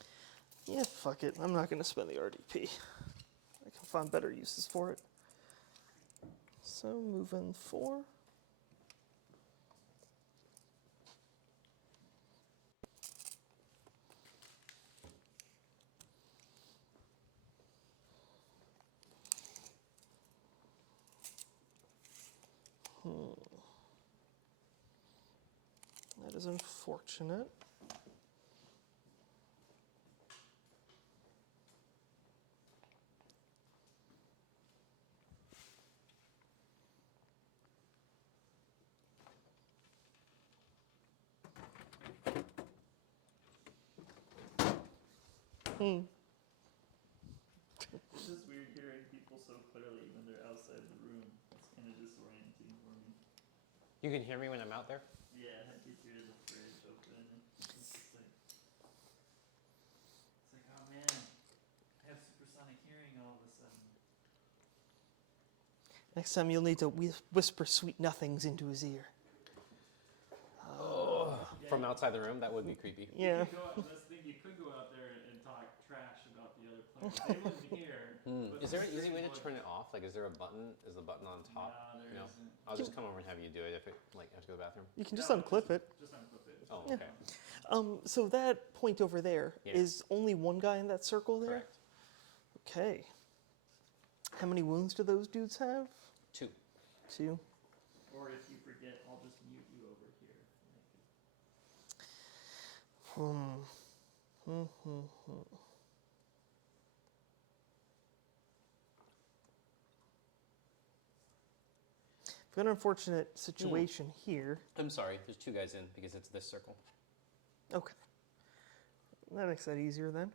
Yeah, fuck it. I'm not going to spend the RDP. I can find better uses for it. So move in 4. That is unfortunate. It's just weird hearing people so clearly when they're outside the room. It's kind of disorienting for me. You can hear me when I'm out there? Yeah, I could hear the fridge open. It's just like, oh man, I have supersonic hearing all of a sudden. Next time you'll need to whisper sweet nothings into his ear. From outside the room? That would be creepy. Yeah. You could go out there and talk trash about the other players. They wouldn't hear. But Is there an the easy way to would. turn it off? Like, is there a button? Is the button on top? No, there isn't. I'll just come over and have you do it if it, like, I have to go to the bathroom. You can just No, unclip it. Just unclip it. Oh, Yeah. okay. So that point over there is Yeah. only one guy in that circle there? Correct. Okay. How many wounds do those dudes have? 2. 2. Or if you forget, I'll just mute you over here. We've got an unfortunate situation here. I'm sorry, there's 2 guys in because it's this circle. Okay. That makes that easier then.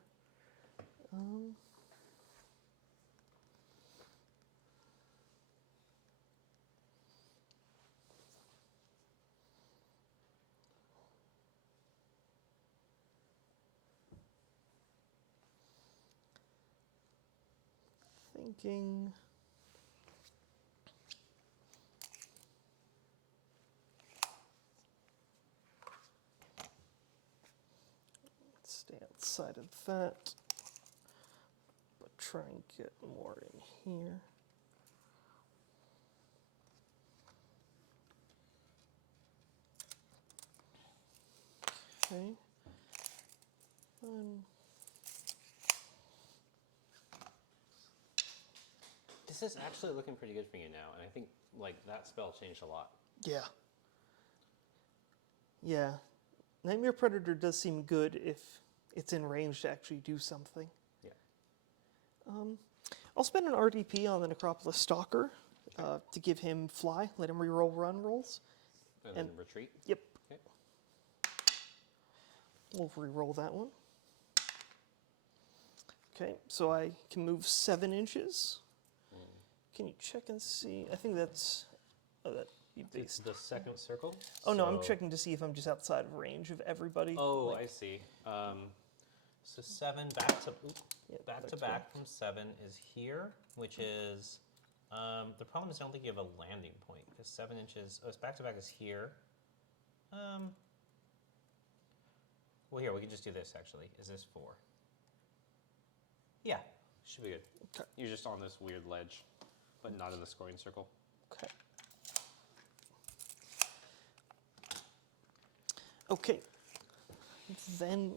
Thinking. Let's stay outside of that, but try and get more in here. Okay. This is actually looking pretty good for you now, and I think, like, that spell changed a lot. Yeah. Yeah. Nightmare Predator does seem good if it's in range to actually do something. Yeah. I'll spend an RDP on the Necropolis Stalker to give him fly, let him reroll run rolls. And then retreat. Yep. Okay. We'll reroll that one. Okay, so I can move 7 inches. Can you check and see? I think that's. Oh, that be It's based. the second circle. Oh no, I'm so- checking to see if I'm just outside of range of everybody. Oh, like- I see. So 7 back to Yeah, back to back from 7 is here, which is the problem is I don't think you have a landing point because 7 inches. Oh, it's back to back is here. Well, here we can just do this. Actually, is this 4? Yeah, should be good. You're just on this weird ledge, but not in the scoring circle. Okay. Okay. Then,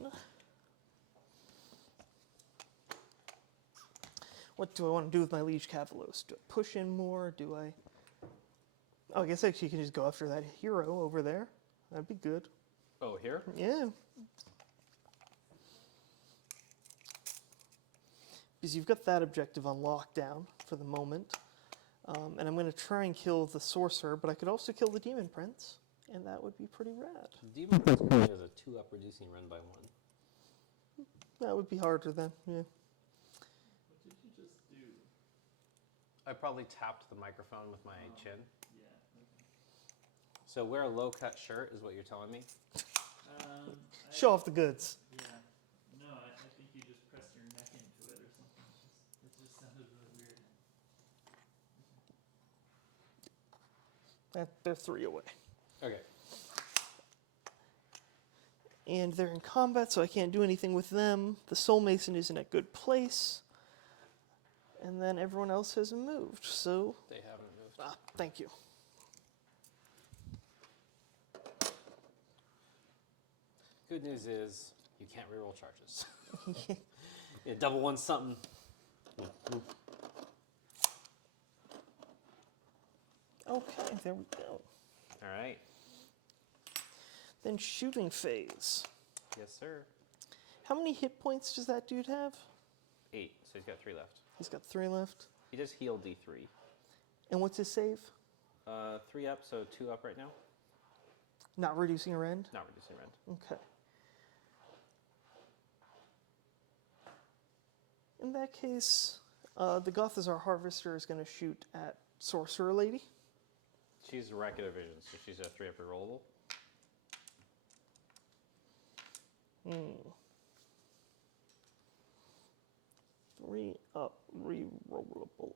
what do I want to do with my Liege Cavalos? Do I push in more? Do I? Oh, I guess actually you can just go after that hero over there. That'd be good. Oh, here? Yeah. Because you've got that objective on lockdown for the moment. And I'm going to try and kill the sorcerer, but I could also kill the demon prince, and that would be pretty rad. Demon Prince currently has a 2-up reducing run by 1. That would be harder then, yeah. What did you just do? I probably tapped the microphone with my chin. Yeah. Okay. So wear a low-cut shirt is what you're telling me? Show off the goods. Yeah. No, I think you just pressed your neck into it or something. It just sounded really weird. They're 3 away. Okay. And they're in combat, so I can't do anything with them. The Soul Mason is in a good place. And then everyone else has moved, so... They haven't moved. thank you. Good news is you can't reroll charges. Yeah, double one something. Okay, there we go. All right. Then shooting phase. Yes, sir. How many hit points does that dude have? 8, so he's got 3 left. He's got 3 left. He just healed D3. And what's his save? 3 up, so 2 up right now. Not reducing a rend? Not reducing rend. Okay. In that case, the Gothazar Harvester is going to shoot at Sorcerer Lady. She's Oracular Vision, so she's a 3 up rerollable. 3 up rerollable.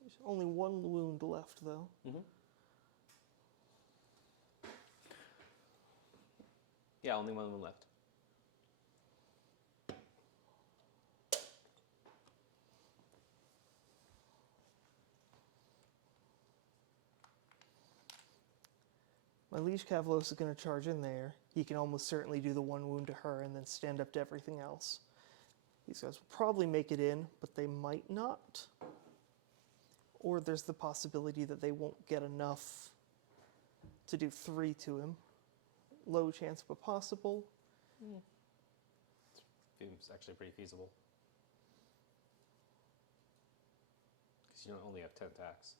There's only 1 wound left, though. Yeah, only 1 left. My Liege Cavalos is going to charge in there. He can almost certainly do the 1 wound to her and then stand up to everything else. These guys will probably make it in, but they might not. Or there's the possibility that they won't get enough to do 3 to him. Low chance, but possible. Seems actually pretty feasible. Because you don't only have 10 attacks.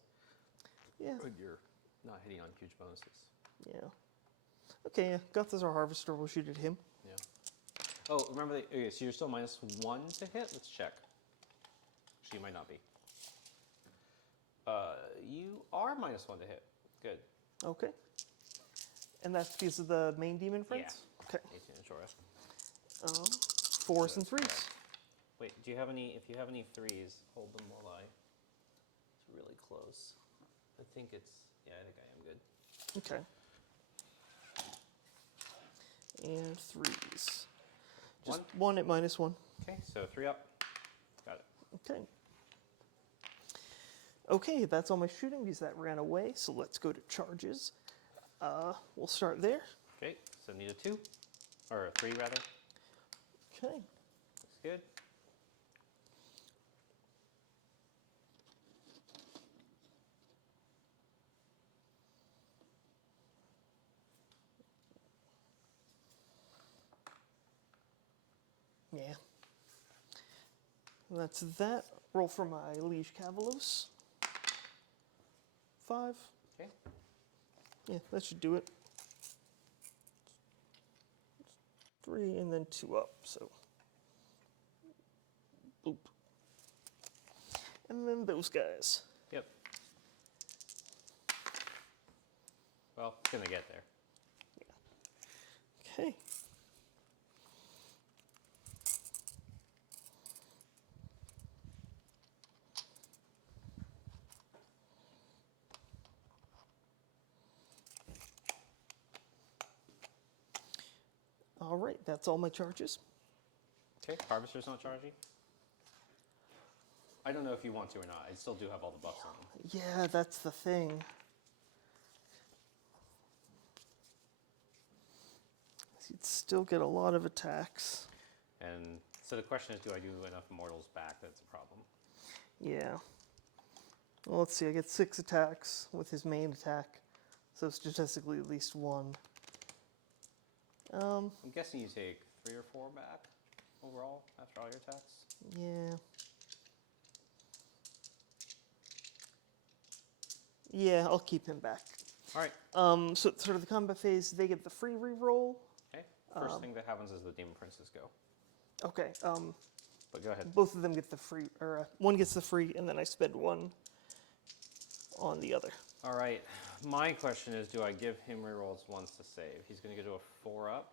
Yeah, But you're not hitting on huge bonuses. yeah. Okay, yeah. Gothazar Harvester will shoot at him. Yeah. Oh, remember, okay, so you're still -1 to hit? Let's check. She might not be. You are -1 to hit. Good. Okay. And that's because of the main demon prince? Okay. 18 and Shora. 4s and 3s. Wait, do you have any, if you have any 3s, hold them while I, it's really close. I think it's, yeah, I think I am good. Okay. And 3s. Just 1 at -1. Okay, so 3 up. Got it. Okay. Okay, that's all my shooting because that ran away. So let's go to charges. We'll start there. Okay, so need a 2, or a 3 rather. Okay. Looks good. Yeah. That's that. roll for my Liege Cavalos. 5. Okay. Yeah, that should do it. 3 and then 2 up, so. Boop. And then those guys. Yep. Well, it's gonna get there. Okay. All right, that's all my charges. Okay, Harvester's not charging. I don't know if you want to or not. I still do have all the buffs on them. Yeah, that's the thing. You'd still get a lot of attacks. And so the question is, do I do enough mortals back? That's a problem. Yeah. Well, let's see. I get 6 attacks with his main attack, so statistically at least 1. I'm guessing you take 3 or 4 back overall after all your attacks. Yeah. Yeah, I'll keep him back. All right. So at sort of the combat phase, they get the free reroll. Okay. First thing that happens is the Demon Princes go. Okay. But go ahead. Both of them get the free, or one gets the free, and then I spend 1 on the other. All right. My question is, do I give him rerolls once to save? He's going to go to a 4 up.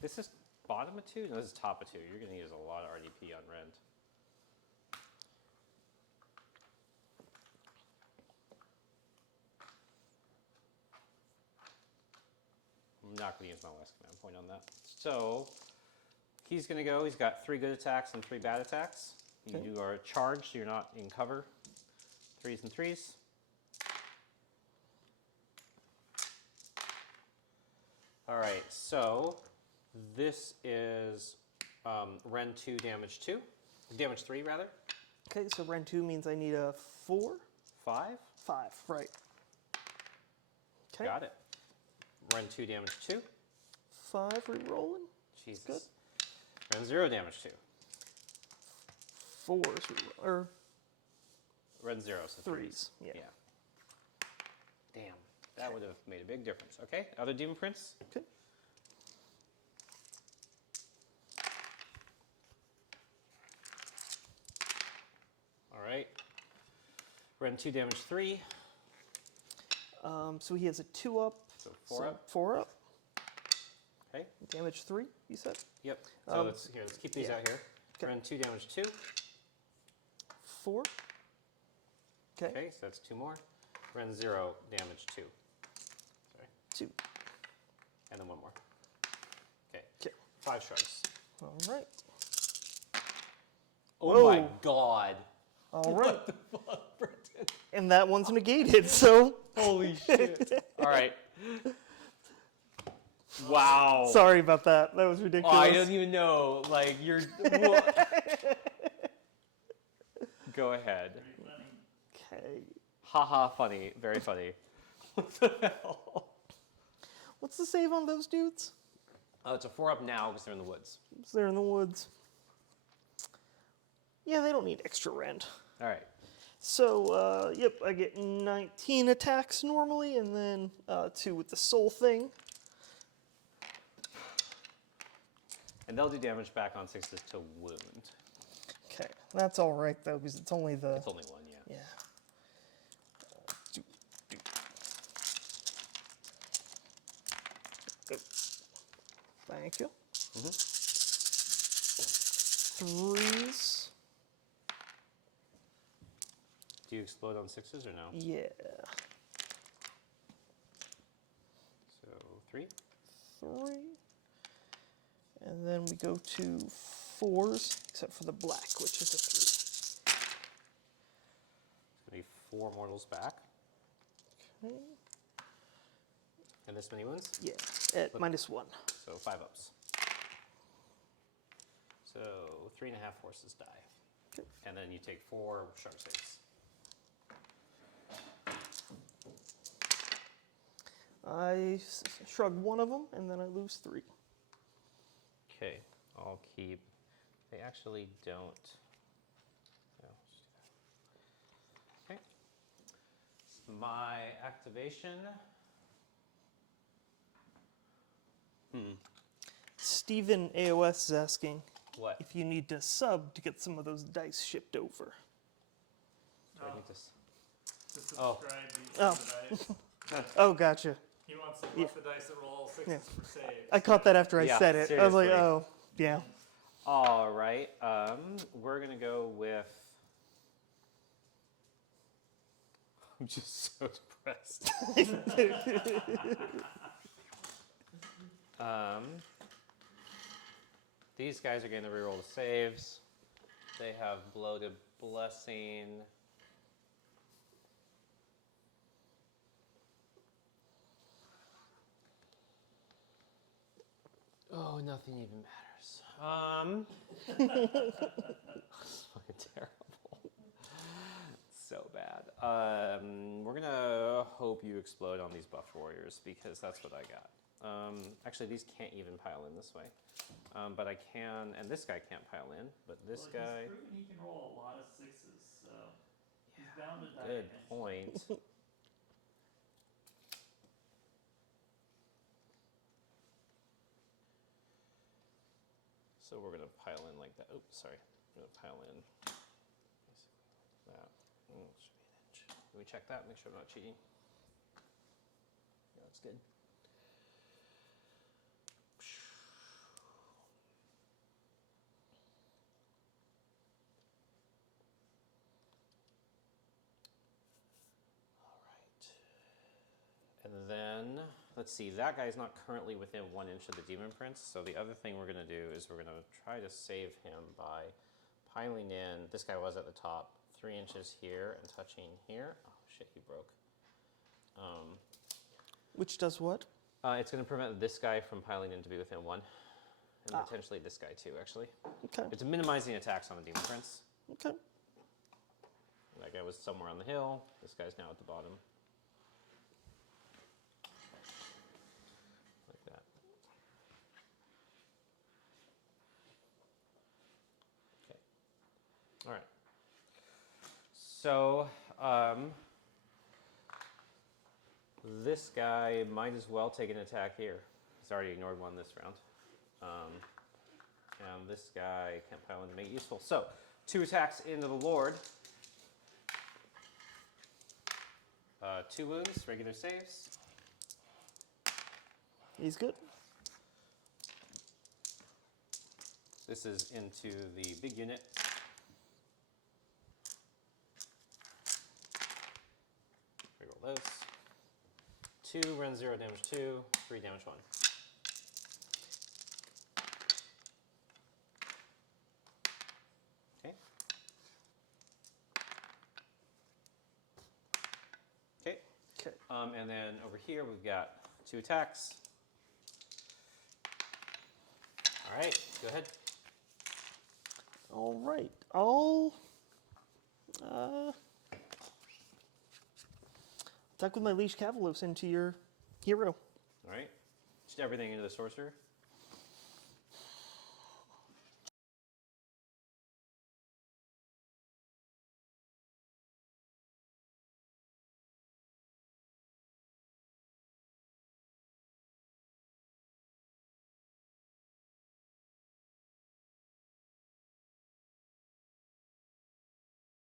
This is bottom of 2? No, this is top of 2. You're going to use a lot of RDP on Rend. I'm not going to use my last command point on that. So he's going to go. He's got 3 good attacks and 3 bad attacks. Okay. You are charged, so you're not in cover. 3s and 3s. All right, so this is Rend 2, damage 2. Damage 3, rather. Okay, so Rend 2 means I need a 4? 5. 5, right. Okay. Got it. Rend 2, damage 2. 5 re-rolling. Jesus. Good. Rend 0, damage 2. 4 is re-roll, or Rend 0, so 3s. Yeah. Damn, that would have made a big difference. Okay, other Demon Prince. Okay. All right. Rend 2, damage 3. So he has a 2 up. So 4 up. 4 up. Okay. Damage 3, you said? Yep. So let's keep these yeah. out here. Okay. Rend 2, damage 2. 4. Okay. Okay, so that's 2 more. Rend 0, damage 2. Sorry. 2. And then 1 more. Okay. Okay. 5 shrugs. All right. Oh my Whoa. god. All right. What the fuck, Brenton? And that one's negated, so. Holy shit. All right. Wow. Sorry about that. That was Oh, ridiculous. I don't even know. Like, you're. Go ahead. Very funny. Okay. Haha, funny. Very funny. What the hell? What's the save on those dudes? It's a 4 up now because they're in the woods. They're in the woods. Yeah, they don't need extra rend. All right. So, yep, I get 19 attacks normally, and then 2 with the soul thing. And they'll do damage back on 6s to wound. Okay, that's all right though, because it's only the. It's only 1, yeah. Yeah. Go. Thank you. 3s. Do you explode on 6s or no? Yeah. So 3. 3. And then we go to 4s, except for the black, which is a 3. It's going to be 4 mortals back. Okay. And this many wounds? Yeah, at -1. So 5 ups. So 3.5 forces die. Okay. And then you take 4 shark saves. I shrug 1 of them, and then I lose 3. Okay, I'll keep. They actually don't my activation. Steven AOS is asking What? if you need to sub to get some of those dice shipped over. Do I need to To Oh. subscribe these Oh. to the dice. Oh, gotcha. He wants to Yeah. the dice that roll sixes Yeah. for saves. I caught that after I Yeah, said it. I was like, seriously. oh, yeah. All right. We're gonna go with. I'm just so depressed. These guys are getting the reroll the saves. They have bloated blessing. Oh, nothing even matters. It's fucking terrible. So bad. We're gonna hope you explode on these buffed warriors because that's what I got. Actually, these can't even pile in this way. But I can, and this guy can't pile in, but this Well, guy. He's proven he can roll a lot of sixes, so he's bound to die Good eventually. point. So we're gonna pile in like that. Oops, sorry. We're gonna pile in that. Should be an inch. Can we check that? Make sure I'm not cheating. Yeah, that's good. All right. And then, let's see, that guy's not currently within 1 inch of the Demon Prince, so the other thing we're gonna do is we're gonna try to save him by piling in, this guy was at the top, 3 inches here and touching here. Oh shit, he broke. Which does what? It's gonna prevent this guy from piling in to be within 1, and potentially this guy too, actually. Okay. It's minimizing attacks on the Demon Prince. Okay. That guy was somewhere on the hill, this guy's now at the bottom. Like that. Okay. All right. So, this guy might as well take an attack here. He's already ignored one this round. And this guy can't pile in to make it useful. So, 2 attacks into the Lord. 2 wounds, regular saves. He's good. This is into the big unit. Reroll those. 2, run 0, damage 2, 3, damage 1. Okay. Okay. Okay. And then over here we've got 2 attacks. All right, go ahead. All right. I'll attack with my Leash Cavalos into your hero. All right. Just everything into the sorcerer.